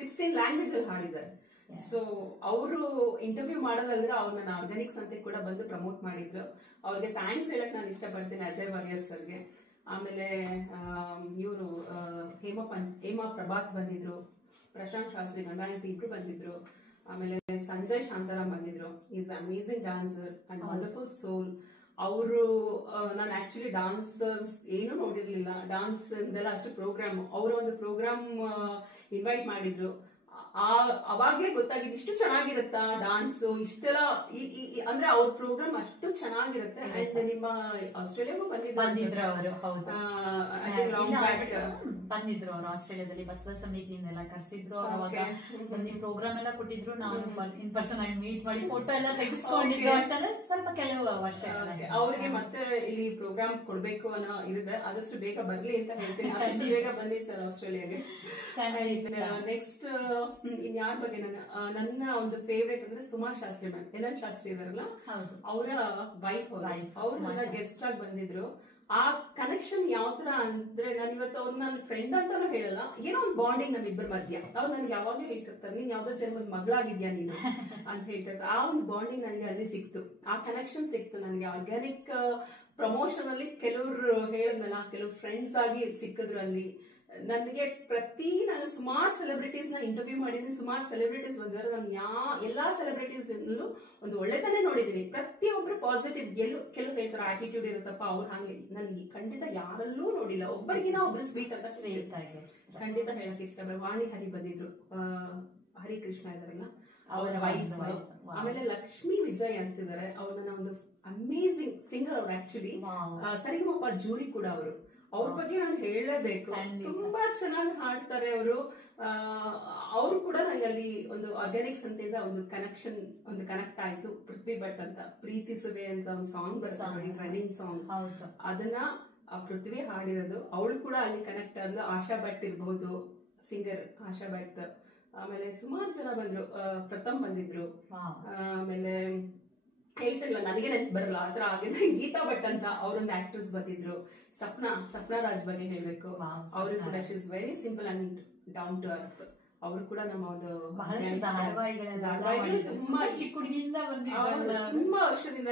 16 ಲ್ಯಾಂಗ್ವೇಜ್ ಅಲ್ಲಿ ಹಾಡಿದ್ದಾರೆ. ಸೊ ಅವರು ಇಂಟರ್ವ್ಯೂ ಮಾಡೋದಂದ್ರೆ ಅವ್ರು ನನ್ನ ಆರ್ಗ್ಯಾನಿಕ್ಸ್ ಅಂತ ಕೂಡ ಬಂದು ಪ್ರಮೋಟ್ ಮಾಡಿದ್ರು. ಅವ್ರಿಗೆ ಥ್ಯಾಂಕ್ಸ್ ಹೇಳಕ್ ನಾನು ಇಷ್ಟಪಡ್ತೀನಿ, ಅಜಯ್ ವಾರಿಯರ್ ಸರ್ಗೆ. ಆಮೇಲೆ ಇವರು ಹೇಮಾ ಪ್ರಭಾತ್ ಬಂದಿದ್ರು, ಪ್ರಶಾಂತ್ ಶಾಸ್ತ್ರಿ, ಗಂಗಾಣತಿ ಇಬ್ರು ಬಂದಿದ್ರು. ಆಮೇಲೆ ಸಂಜಯ್ ಶಾಂತಾರಾಮ್ ಬಂದಿದ್ರು. Is amazing dancer and wonderful soul. ಅವರು, ನಾನು ಆಕ್ಚುಲಿ ಡಾನ್ಸರ್ಸ್ ಏನೂ ನೋಡಿರ್ಲಿಲ್ಲ, ಡಾನ್ಸ್ ಇಂದೆಲ್ಲ ಅಷ್ಟು ಪ್ರೋಗ್ರಾಮ್, ಅವರ ಒಂದು ಪ್ರೋಗ್ರಾಮ್ ಇನ್ವೈಟ್ ಮಾಡಿದ್ರು. ಅವಾಗ್ಲೇ ಗೊತ್ತಾಗಿದ್ದು ಇಷ್ಟು ಚೆನ್ನಾಗಿರುತ್ತಾ ಡಾನ್ಸ್, ಇಷ್ಟೆಲ್ಲ ಅಂದ್ರೆ ಅವ್ರ ಪ್ರೋಗ್ರಾಮ್ ಅಷ್ಟು ಚೆನ್ನಾಗಿರುತ್ತೆ. ಅಂಡ್ ನಿಮ್ಮ ಆಸ್ಟ್ರೇಲಿಯಾಗೂ ಬಂದಿದ್ರು ಅವರು. ಹೌದು, ಬಂದಿದ್ರು ಅವರು ಆಸ್ಟ್ರೇಲಿಯಾದಲ್ಲಿ ಬಸವ ಸಮಿತಿಯಿಂದೆಲ್ಲ ಕರ್ಸಿದ್ರು. ಅವ್ರು ಅವಾಗ ಬಂದು ಪ್ರೋಗ್ರಾಮ್ ಎಲ್ಲ ಕೊಟ್ಟಿದ್ರು. ನಾವು ಇನ್ ಪರ್ಸನ್ ಆಗಿ ಮೀಟ್ ಮಾಡಿ ಫೋಟೋ ಎಲ್ಲ ತೆಗೆಸ್ಕೊಂಡಿದ್ದು. ಅಷ್ಟೇ ಸ್ವಲ್ಪ ಕೆಲವು ವರ್ಷ ಅವ್ರಿಗೆ ಮತ್ತೆ ಇಲ್ಲಿ ಪ್ರೋಗ್ರಾಮ್ ಕೊಡ್ಬೇಕು ಅನ್ನೋ ಇದೆ. ಆದಷ್ಟು ಬೇಗ ಬರ್ಲಿ ಅಂತ ಹೇಳ್ತೀನಿ. ಆದಷ್ಟು ಬೇಗ ಬನ್ನಿ ಸರ್ ಆಸ್ಟ್ರೇಲಿಯಾಗೆ. ನೆಕ್ಸ್ಟ್ ಇನ್ಯಾರ ಬಗ್ಗೆ ನನ್ನ ಒಂದು ಫೇವ್ರೇಟ್ ಅಂದ್ರೆ ಸುಮಾ ಶಾಸ್ತ್ರಿ ಮ್ಯಾಮ್, ಎನ್ ಶಾಸ್ತ್ರಿ ಇದಾರಲ್ಲ, ಅವರ ವೈಫ್ ಅವ್ರು ನನ್ನ ಗೆಸ್ಟ್ ಆಗಿ ಬಂದಿದ್ರು. ಆ ಕನೆಕ್ಷನ್ ಯಾವ ತರ ಅಂದ್ರೆ, ನಾನು ಇವತ್ತು ಅವ್ರು ನನ್ನ ಫ್ರೆಂಡ್ ಅಂತಾನು ಹೇಳಲ್ಲ, ಏನೋ ಒಂದು ಬಾಂಡಿಂಗ್ ನಮ್ಮಿಬ್ಬರ ಮಧ್ಯ. ಅವ್ರು ನನ್ಗೆ ಯಾವಾಗ್ಲೂ ಹೇಳ್ತಿರ್ತಾರೆ, ನೀನ್ ಯಾವ್ದೋ ಜನ್ಮದ ಮಗಳಾಗಿದ್ಯಾ ನೀನು ಅಂತ ಹೇಳ್ತಿರ್ತಾರೆ. ಆ ಒಂದು ಬಾಂಡಿಂಗ್ ನನಗೆ ಅಲ್ಲಿ ಸಿಕ್ತು, ಆ ಕನೆಕ್ಷನ್ ಸಿಕ್ತು ನನಗೆ. ಆರ್ಗ್ಯಾನಿಕ್ ಪ್ರಮೋಷನ್ ಅಲ್ಲಿ ಕೆಲವರು ಹೇಳಿದ್ನಲ್ಲ, ಕೆಲವು ಫ್ರೆಂಡ್ಸ್ ಆಗಿ ಸಿಕ್ಕಿದ್ರು ಅಲ್ಲಿ ನನಗೆ. ನಾನು ಸುಮಾರು ಸೆಲೆಬ್ರಿಟೀಸ್ ನ ಇಂಟರ್ವ್ಯೂ ಮಾಡಿದ್ದೀನಿ, ಸುಮಾರು ಸೆಲೆಬ್ರಿಟೀಸ್ ಬಂದಿದ್ದಾರೆ. ನಾನು ಎಲ್ಲಾ ಸೆಲೆಬ್ರಿಟೀಸ್ ಒಂದು ಒಳ್ಳೆತನ ನೋಡಿದೀನಿ. ಪ್ರತಿಯೊಬ್ರು ಪಾಸಿಟಿವ್. ಕೆಲವು ಹೇಳ್ತಾರೆ ಆಟಿಟ್ಯೂಡ್ ಇರುತ್ತಪ್ಪ ಅವ್ರು ಹಂಗೆ, ನನ್ಗೆ ಖಂಡಿತ ಯಾರಲ್ಲೂ ನೋಡಿಲ್ಲ. ಒಬ್ಬರಿಗಿನ ಒಬ್ರು ಸ್ವೀಟ್ ಅಂತ ಖಂಡಿತ ಹೇಳಕ್ ಇಷ್ಟ. ವಾಣಿ ಹರಿ ಬಂದಿದ್ರು, ಹರಿಕೃಷ್ಣ ಇದಾರಲ್ಲ ಅವರ ವೈಫ್. ಆಮೇಲೆ ಲಕ್ಷ್ಮೀ ವಿಜಯ್ ಅಂತಿದ್ದಾರೆ, ಅವ್ರು ನನ್ನ ಒಂದು ಅಮೇಸಿಂಗ್ ಸಿಂಗರ್. ಅವ್ರು ಆಕ್ಚುಲಿ ಸರಿಗಮಪ ಜೂರಿ ಕೂಡ ಅವರು. ಅವ್ರ ಬಗ್ಗೆ ನಾನು ಹೇಳಲೇಬೇಕು, ತುಂಬಾ ಚೆನ್ನಾಗಿ ಹಾಡ್ತಾರೆ ಅವರು. ಅವರು ಕೂಡ ನಂಗೆ ಅಲ್ಲಿ ಒಂದು ಆರ್ಗ್ಯಾನಿಕ್ಸ್ ಅಂತಿಂದ ಒಂದು ಕನೆಕ್ಟ್ ಆಯ್ತು. ಪೃಥ್ವಿ ಭಟ್ ಅಂತ ಪ್ರೀತಿಸುವೆ ಅಂತ ಒಂದು ಸಾಂಗ್ ಬರ್ತಾರೆ, ಟ್ರೆಂಡಿಂಗ್ ಸಾಂಗ್. ಅದನ್ನ ಪೃಥ್ವಿ ಹಾಡಿರೋದು. ಅವಳು ಕೂಡ ಅಲ್ಲಿ ಕನೆಕ್ಟ್ ಆದ್ಲು. ಆಶಾ ಭಟ್ ಇರ್ಬಹುದು, ಸಿಂಗರ್ ಆಶಾ ಭಟ್. ಆಮೇಲೆ ಸುಮಾರು ಜನ ಬಂದ್ರು, ಪ್ರಥಮ್ ಬಂದಿದ್ರು. ಆಮೇಲೆ ಹೇಳ್ತಿರ್ಲಿಲ್ಲ, ನನಗೆ ನೆನಪು ಬರಲ್ಲ ಆತರ ಆಗಿದೆ. ಗೀತಾ ಭಟ್ ಅಂತ ಅವರೊಂದು ಆಕ್ಟ್ರೆಸ್ ಬಂದಿದ್ರು. ಸಪ್ನಾ ರಾಜ್ ಬಗ್ಗೆ ಹೇಳ್ಬೇಕು, ಅವರು ಕೂಡ she is very simple and down to earth. ಅವರು ಕೂಡ ನಮ್ಮ ಒಂದು ಬಹಳಷ್ಟು ಧಾರಾವಾಹಿಗಳು ತುಂಬಾ ಚಿಕ್ಕ ಹುಡುಗಿಯಿಂದ ತುಂಬಾ ವರ್ಷದಿಂದ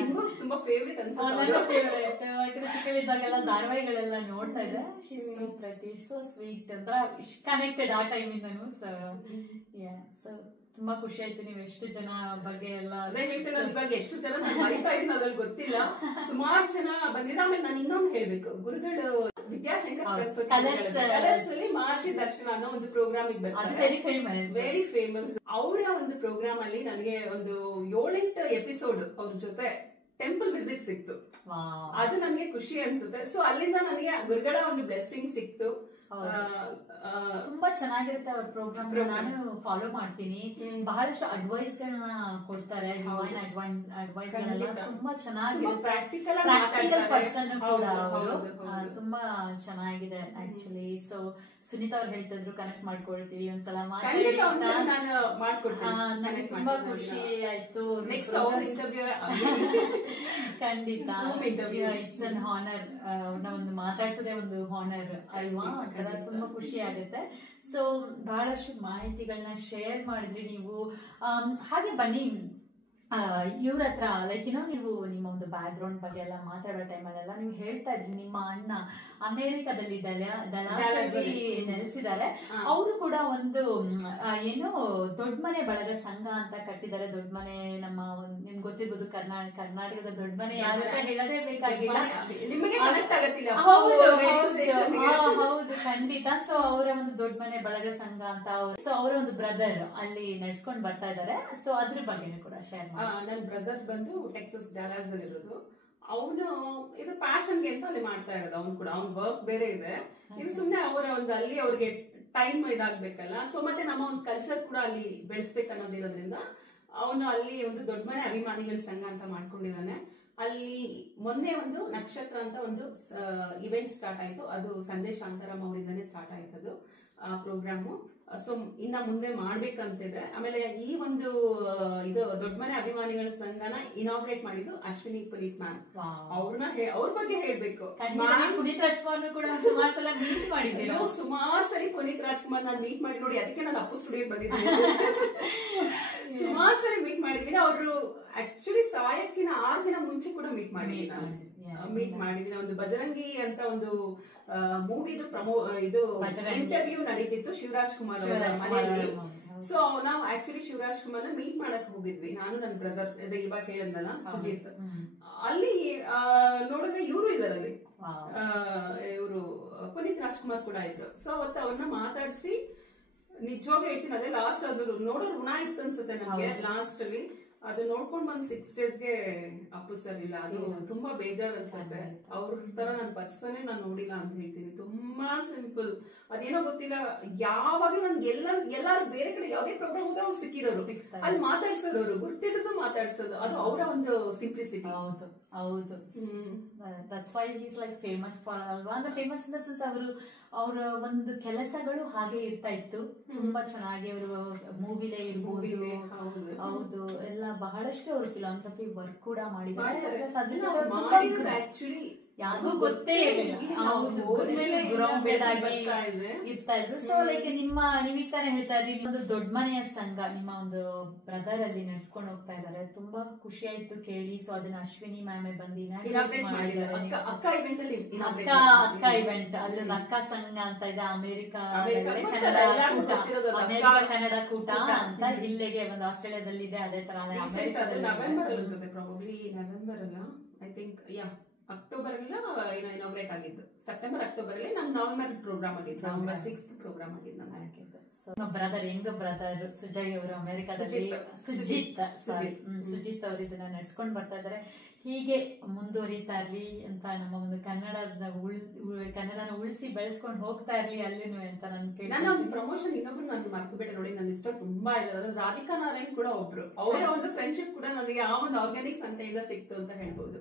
ನಿಮ್ಗೂ ತುಂಬಾ ಫೇವ್ರೇಟ್ ಅನ್ಸುತ್ತೆ. ಚಿಕ್ಕಳಿದ್ದಾಗೆಲ್ಲ ಧಾರಾವಾಹಿಗಳೆಲ್ಲ ನೋಡ್ತಾ ಇದ್ದೆ. ಸೋ ಪ್ರತಿ ಸೋ ಸ್ವೀಟ್ ಅಂತ ಕನೆಕ್ಟೆಡ್ ಆ ಟೈಮ್ ಇಂದನು. ಸೊ ತುಂಬಾ ಖುಷಿ ಆಯ್ತು. ನೀವು ಎಷ್ಟು ಜನ ಬಗ್ಗೆ ಎಲ್ಲ ಹೇಳ್ತೀನಿ, ಇವಾಗ ಎಷ್ಟು ಜನ ಮರಿತಾ ಇದ್ದೀನಿ ಅದ್ರಲ್ಲಿ ಗೊತ್ತಿಲ್ಲ. ಸುಮಾರು ಜನ ಬಂದಿದ್ರೆ. ಆಮೇಲೆ ನಾನು ಇನ್ನೊಂದು ಹೇಳ್ಬೇಕು, ಗುರುಗಳು ವಿದ್ಯಾಶಂಕರ್ ಸರಸ್ವತಿ ಮಹರ್ಷಿ ದರ್ಶನ ಅನ್ನೋ ಒಂದು ಪ್ರೋಗ್ರಾಮ್ ವೆರಿ ಫೇಮಸ್. ಅವರ ಒಂದು ಪ್ರೋಗ್ರಾಮ್ ಅಲ್ಲಿ ನನಗೆ ಒಂದು 7-8 ಎಪಿಸೋಡ್ ಅವ್ರ ಜೊತೆ ಟೆಂಪಲ್ ವಿಸಿಟ್ ಸಿಕ್ತು. ಅದು ನನಗೆ ಖುಷಿ ಅನ್ಸುತ್ತೆ. ಸೊ ಅಲ್ಲಿಂದ ನನಗೆ ಗುರುಗಳ ಒಂದು ಬ್ಲೆಸ್ಸಿಂಗ್ ಸಿಕ್ತು. ತುಂಬಾ ಚೆನ್ನಾಗಿರುತ್ತೆ ಅವ್ರ ಪ್ರೋಗ್ರಾಮ್. ನಾನು ಫಾಲೋ ಮಾಡ್ತೀನಿ. ಬಹಳಷ್ಟು ಅಡ್ವೈಸ್ ಗಳನ್ನ ಕೊಡ್ತಾರೆ. ಅಡ್ವೈಸ್ ಗಳೆಲ್ಲ ತುಂಬಾ ಚೆನ್ನಾಗಿರುತ್ತೆ. ಪ್ರಾಕ್ಟಿಕಲ್ ಪರ್ಸನ್ ಕೂಡ ಅವರು. ತುಂಬಾ ಚೆನ್ನಾಗಿದೆ ಆಕ್ಚುಲಿ. ಸೊ ಸುನೀತಾ ಅವ್ರು ಹೇಳ್ತಿದ್ರು ಕನೆಕ್ಟ್ ಮಾಡ್ಕೊಳ್ತೀವಿ ಒಂದ್ಸಲ ನನಗೆ ತುಂಬಾ ಖುಷಿ ಆಯ್ತು. ಖಂಡಿತ ಇಟ್ಸ್ ಅನ್ ಹಾನರ್. ಅವ್ರನ್ನ ಒಂದು ಮಾತಾಡ್ಸೋದೇ ಒಂದು ಹಾನರ್ ಅಲ್ವಾ? ತುಂಬಾ ಖುಷಿ ಆಗುತ್ತೆ. ಸೊ ಬಹಳಷ್ಟು ಮಾಹಿತಿಗಳನ್ನ ಶೇರ್ ಮಾಡಿದ್ರಿ ನೀವು. ಹಾಗೆ ಬನ್ನಿ, ಇವ್ರ ಹತ್ರ ಲೈಕ್ ನೀವು ನಿಮ್ಮ ಒಂದು ಬ್ಯಾಕ್ ಗ್ರೌಂಡ್ ಬಗ್ಗೆ ಎಲ್ಲ ಮಾತಾಡೋ ಟೈಮಲ್ಲೆಲ್ಲ ನೀವು ಹೇಳ್ತಾ ಇದ್ರಿ ನಿಮ್ಮ ಅಣ್ಣ ಅಮೆರಿಕದಲ್ಲಿ ಡಲಾಸಲ್ಲಿ ನೆಲೆಸಿದ್ದಾರೆ. ಅವರು ಕೂಡ ಒಂದು ಏನು ದೊಡ್ಡ ಮನೆ ಬಳಗ ಸಂಘ ಅಂತ ಕಟ್ಟಿದ್ದಾರೆ. ದೊಡ್ಡ ಮನೆ ನಮ್ಮ ನಿಮ್ಗೆ ಗೊತ್ತಿರ್ಬೋದು, ಕರ್ನಾಟಕದ ದೊಡ್ಡ ಮನೆ ಯಾರು ಹೇಳೋದೇ ಬೇಕಾಗಿಲ್ಲ. ಹೌದು ಖಂಡಿತ. ಸೊ ಅವರ ಒಂದು ದೊಡ್ಡ ಮನೆ ಬಳಗ ಸಂಘ ಅಂತ ಸೊ ಅವರ ಒಂದು ಬ್ರದರ್ ಅಲ್ಲಿ ನಡ್ಸ್ಕೊಂಡ್ ಬರ್ತಾ ಇದ್ದಾರೆ. ಸೊ ಅದ್ರ ಬಗ್ಗೆನೂ ಕೂಡ ಶೇರ್ ಮಾಡಿ. ನನ್ನ ಬ್ರದರ್ ಬಂದು ಟೆಕ್ಸಸ್ ಡಲಾಸ್ ಅಲ್ಲಿ ಇರೋದು. ಅವನು ಇದು ಪ್ಯಾಷನ್ಗೆ ಅಂತ ಅಲ್ಲಿ ಮಾಡ್ತಾ ಇರೋದು. ಅವ್ನು ಕೂಡ ಅವ್ನ ವರ್ಕ್ ಬೇರೆ ಇದೆ. ಇದು ಸುಮ್ನೆ ಅವರ ಒಂದು ಅಲ್ಲಿ ಅವ್ರಿಗೆ ಟೈಮ್ ಇದಾಗ್ಬೇಕಲ್ಲ. ಸೊ ಮತ್ತೆ ನಮ್ಮ ಒಂದು ಕಲ್ಚರ್ ಕೂಡ ಅಲ್ಲಿ ಬೆಳೆಸ್ಬೇಕು ಅನ್ನೋದಿರೋದ್ರಿಂದ ಅವನು ಅಲ್ಲಿ ಒಂದು ದೊಡ್ಡ ಮನೆ ಅಭಿಮಾನಿಗಳ ಸಂಘ ಅಂತ ಮಾಡ್ಕೊಂಡಿದ್ದಾನೆ. ಅಲ್ಲಿ ಮೊನ್ನೆ ಒಂದು ನಕ್ಷತ್ರ ಅಂತ ಒಂದು ಇವೆಂಟ್ ಸ್ಟಾರ್ಟ್ ಆಯ್ತು. ಅದು ಸಂಜಯ್ ಶಾಂತಾರಾಮ್ ಅವರಿಂದಾನೇ ಸ್ಟಾರ್ಟ್ ಆಯ್ತದು ಪ್ರೋಗ್ರಾಮು. ಸೊ ಇನ್ನ ಮುಂದೆ ಮಾಡ್ಬೇಕಂತಿದೆ. ಆಮೇಲೆ ಈ ಒಂದು ಇದು ದೊಡ್ಡ ಮನೆ ಅಭಿಮಾನಿಗಳ ಸಂಘನ ಇನಾಗ್ರೇಟ್ ಮಾಡಿದ್ದು ಅಶ್ವಿನಿ ಪುನೀತ್ ಮ್ಯಾಮ್. ಅವ್ರ ಬಗ್ಗೆ ಹೇಳ್ಬೇಕು. ಪುನೀತ್ ರಾಜ್ಕುಮಾರ್ ಕೂಡ ಸುಮಾರು ಸಲ ಮೀಟ್ ಮಾಡಿದ್ದೀವಿ. ಸುಮಾರು ಸರಿ ಪುನೀತ್ ರಾಜ್ಕುಮಾರ್ ನಾನು ಮೀಟ್ ಮಾಡಿ ನೋಡಿ, ಅದಕ್ಕೆ ನಾನು ಅಪ್ಪು ಸ್ಟುಡಿಯೋಗೆ ಬಂದಿದ್ದೀನಿ. ಸುಮಾರು ಸರಿ ಮೀಟ್ ಮಾಡಿದ್ದೀನಿ. ಅವರು ಆಕ್ಚುಲಿ ಸಾಯಕ್ಕಿನ 6 ದಿನ ಮುಂಚೆ ಕೂಡ ಮೀಟ್ ಮಾಡಿದ್ದೀನಿ. ಒಂದು ಬಜರಂಗಿ ಅಂತ ಒಂದು ಮೂವಿದು ಇದು ಇಂಟರ್ವ್ಯೂ ನಡೀತಿತ್ತು ಶಿವರಾಜ್ ಕುಮಾರ್ ಅವರ ಮನೆಯಲ್ಲಿ. ಸೊ ನಾವು ಆಕ್ಚುಲಿ ಶಿವರಾಜ್ ಕುಮಾರ್ನ ಮೀಟ್ ಮಾಡಕ್ ಹೋಗಿದ್ವಿ, ನಾನು ನನ್ನ ಬ್ರದರ್. ಇವಾಗ ಹೇಳಿದ್ನಲ್ಲ ಸುಜಿತ್. ಅಲ್ಲಿ ನೋಡಿದ್ರೆ ಇವರು ಇದಾರಲ್ಲಿ, ಇವರು ಪುನೀತ್ ರಾಜ್ಕುಮಾರ್ ಕೂಡ ಇದ್ರು. ಸೊ ಅವತ್ತು ಅವ್ರನ್ನ ಮಾತಾಡಿಸಿ ನಿಜವಾಗ್ಲೂ ಹೇಳ್ತೀನಿ, ಅದೇ ಲಾಸ್ಟ್ ಅದು ನೋಡೋ ಋಣ ಇತ್ತು ಅನ್ಸುತ್ತೆ ನಮ್ಗೆ. ಲಾಸ್ಟ್ ಅಲ್ಲಿ ಅದು ನೋಡ್ಕೊಂಡು ಬಂದ್ 6 daysಗೆ ಅಪ್ಪು ಸರ್ ಇಲ್ಲ, ಅದು ತುಂಬಾ ಬೇಜಾರ್ ಅನ್ಸುತ್ತೆ. ಅವ್ರ ತರ ನನ್ನ ಪರ್ಸನೇ ನಾನು ನೋಡಿಲ್ಲ ಅಂತ ಹೇಳ್ತೀನಿ. ತುಂಬಾ ಸಿಂಪಲ್, ಅದೇನೋ ಗೊತ್ತಿಲ್ಲ, ಯಾವಾಗ್ಲೂ ನನ್ಗೆ ಎಲ್ಲಾರು ಬೇರೆ ಕಡೆ ಯಾವ್ದೇ ಪ್ರೋಗ್ರಾಮ್ ಹೋದ್ರೆ ಅವ್ರು ಸಿಕ್ಕಿರೋರು, ಅಲ್ಲಿ ಮಾತಾಡ್ಸೋರು, ಅವ್ರು ಗುರ್ತಿಡಿದು ಮಾತಾಡ್ಸೋದು, ಅದು ಅವರ ಒಂದು ಸಿಂಪ್ಲಿಸಿಟಿ. ಹೌದು ಹೌದು, that's why is like famous for ಅಲ್ವಾ. ಅಂದ್ರೆ ಫೇಮಸ್ ಇನ್ ದ ಸೆನ್ಸ್ ಅವರ ಒಂದು ಕೆಲಸಗಳು ಹಾಗೆ ಇರ್ತಾ ಇತ್ತು, ತುಂಬಾ ಚೆನ್ನಾಗಿ ಅವರು ಮೂವಿಲೇ ಇರ್ಬೋದು. ಹೌದು, ಎಲ್ಲ ಬಹಳಷ್ಟು ಅವರು ಫಿಲಾಂಥ್ರಫಿ ವರ್ಕ್ ಕೂಡ ಮಾಡಿದ್ದಾರೆ. ಆಕ್ಚುಲಿ ಯಾರಿಗೂ ಗೊತ್ತೇ ಇರಲಿಲ್ಲ, ಹೌದು, ಗ್ರೌಂಡೆಡ್ ಆಗಿ ಇರ್ತಾ ಇದ್ರು. ಸೊ ಲೈಕ್ ನೀವೀಗ ತಾನೇ ಹೇಳ್ತಾ ಇದ್ರಿ, ಒಂದು ದೊಡ್ಡ ಮನೆಯ ಸಂಘ ನಿಮ್ಮ ಒಂದು ಬ್ರದರ್ ಅಲ್ಲಿ ನಡ್ಸ್ಕೊಂಡು ಹೋಗ್ತಾ ಇದಾರೆ. ತುಂಬಾ ಖುಷಿ ಆಯ್ತು ಕೇಳಿ. ಸೊ ಅದನ್ನ ಅಶ್ವಿನಿ ಮ್ಯಾಮೆ ಬಂದು ಮಾಡಿದ್ದಾರೆ. ಅಕ್ಕ ಇವೆಂಟ್, ಅಲ್ಲೊಂದು ಅಕ್ಕ ಸಂಘ ಅಂತ ಇದೆ, ಅಮೆರಿಕ ಕನ್ನಡ ಕೂಟ ಅಂತ, ಇಲ್ಲಿಗೆ ಒಂದು ಆಸ್ಟ್ರೇಲಿಯಾದಲ್ಲಿ ಇದೆ. ಅದೇ ತರ ನವೆಂಬರ್ ಅಲ್ಲ, ಐ ಥಿಂಕ್ ಅಕ್ಟೋಬರ್ ಇನಾಗ್ರೇಟ್ ಆಗಿದ್ದು, ಸೆಪ್ಟೆಂಬರ್ ಅಕ್ಟೋಬರ್ ಅಲ್ಲಿ ನಮ್ ನವೆಂಬರ್ ಪ್ರೋಗ್ರಾಮ್ ಆಗಿದ್ದು, ನವೆಂಬರ್ 6th ಪ್ರೋಗ್ರಾಮ್ ಆಗಿದ್ದು. ಬ್ರದರ್ ಹೆಂಗ್ ಬ್ರದರ್ ಸುಜಯ್ ಅವರು ಅಮೆರಿಕಾದಲ್ಲಿ, ಸುಜಿತ್ ಅವರು ಇದನ್ನ ನಡ್ಸ್ಕೊಂಡ್ ಬರ್ತಾ ಇದಾರೆ. ಹೀಗೆ ಮುಂದುವರಿತಾ ಇರ್ಲಿ ಅಂತ, ನಮ್ಮ ಒಂದು ಕನ್ನಡನ ಉಳಿಸಿ ಬೆಳೆಸ್ಕೊಂಡು ಹೋಗ್ತಾ ಇರ್ಲಿ ಅಲ್ಲಿನೂ ಅಂತ ನಾನು ಕೇಳಿ. ನನ್ನ ಒಂದು ಪ್ರಮೋಷನ್ ಇನ್ನೊಬ್ರು ನಾನು ಮರ್ಕಬೇಡ ನೋಡಿ, ನನ್ನ ಇಷ್ಟ ತುಂಬಾ ಇದೆ. ಅದ್ರ ರಾಧಿಕಾ ನಾರಾಯಣ್ ಕೂಡ ಒಬ್ರು, ಅವರ ಒಂದು ಫ್ರೆಂಡ್ಶಿಪ್ ಕೂಡ ನನಗೆ ಆ ಒಂದು ಆರ್ಗ್ಯಾನಿಕ್ ಸಂತೆಯಿಂದ ಸಿಕ್ತು ಅಂತ ಹೇಳ್ಬೋದು.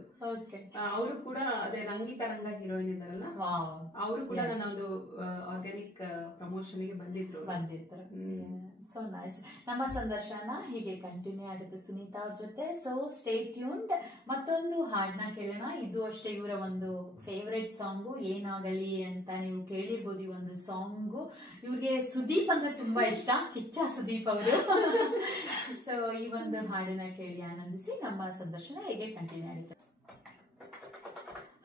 ಅವರು ಕೂಡ ಅದೇ ರಂಗಿತ ರಂಗ ಹೀರೋಯಿನ್ ಇದಾರಲ್ಲ, ಅವರು ಕೂಡ ನನ್ನ ಒಂದು ಆರ್ಗ್ಯಾನಿಕ್ ಪ್ರಮೋಷನ್ ಗೆ ಬಂದಿದ್ರು. So nice. ನಮ್ಮ ಸಂದರ್ಶನ ಹೀಗೆ ಕಂಟಿನ್ಯೂ ಆಗುತ್ತೆ ಸುನೀತಾ ಅವ್ರ ಜೊತೆ. So stay tuned. ಮತ್ತೊಂದು ಹಾಡನ್ನ ಕೇಳೋಣ. ಇದು ಅಷ್ಟೇ ಇವರ ಒಂದು ಫೇವ್ರೆಟ್ ಸಾಂಗು, ಏನಾಗಲಿ ಅಂತ ನೀವು ಕೇಳಿರ್ಬೋದು. ಈ ಒಂದು ಸಾಂಗು ಇವ್ರಿಗೆ ಸುದೀಪ್ ಅಂದ್ರೆ ತುಂಬಾ ಇಷ್ಟ, ಕಿಚ್ಚ ಸುದೀಪ್ ಅವರು. ಸೊ ಈ ಒಂದು ಹಾಡನ್ನ ಕೇಳಿ ಆನಂದಿಸಿ. ನಮ್ಮ ಸಂದರ್ಶನ ಹೇಗೆ ಕಂಟಿನ್ಯೂ ಆಗುತ್ತೆ.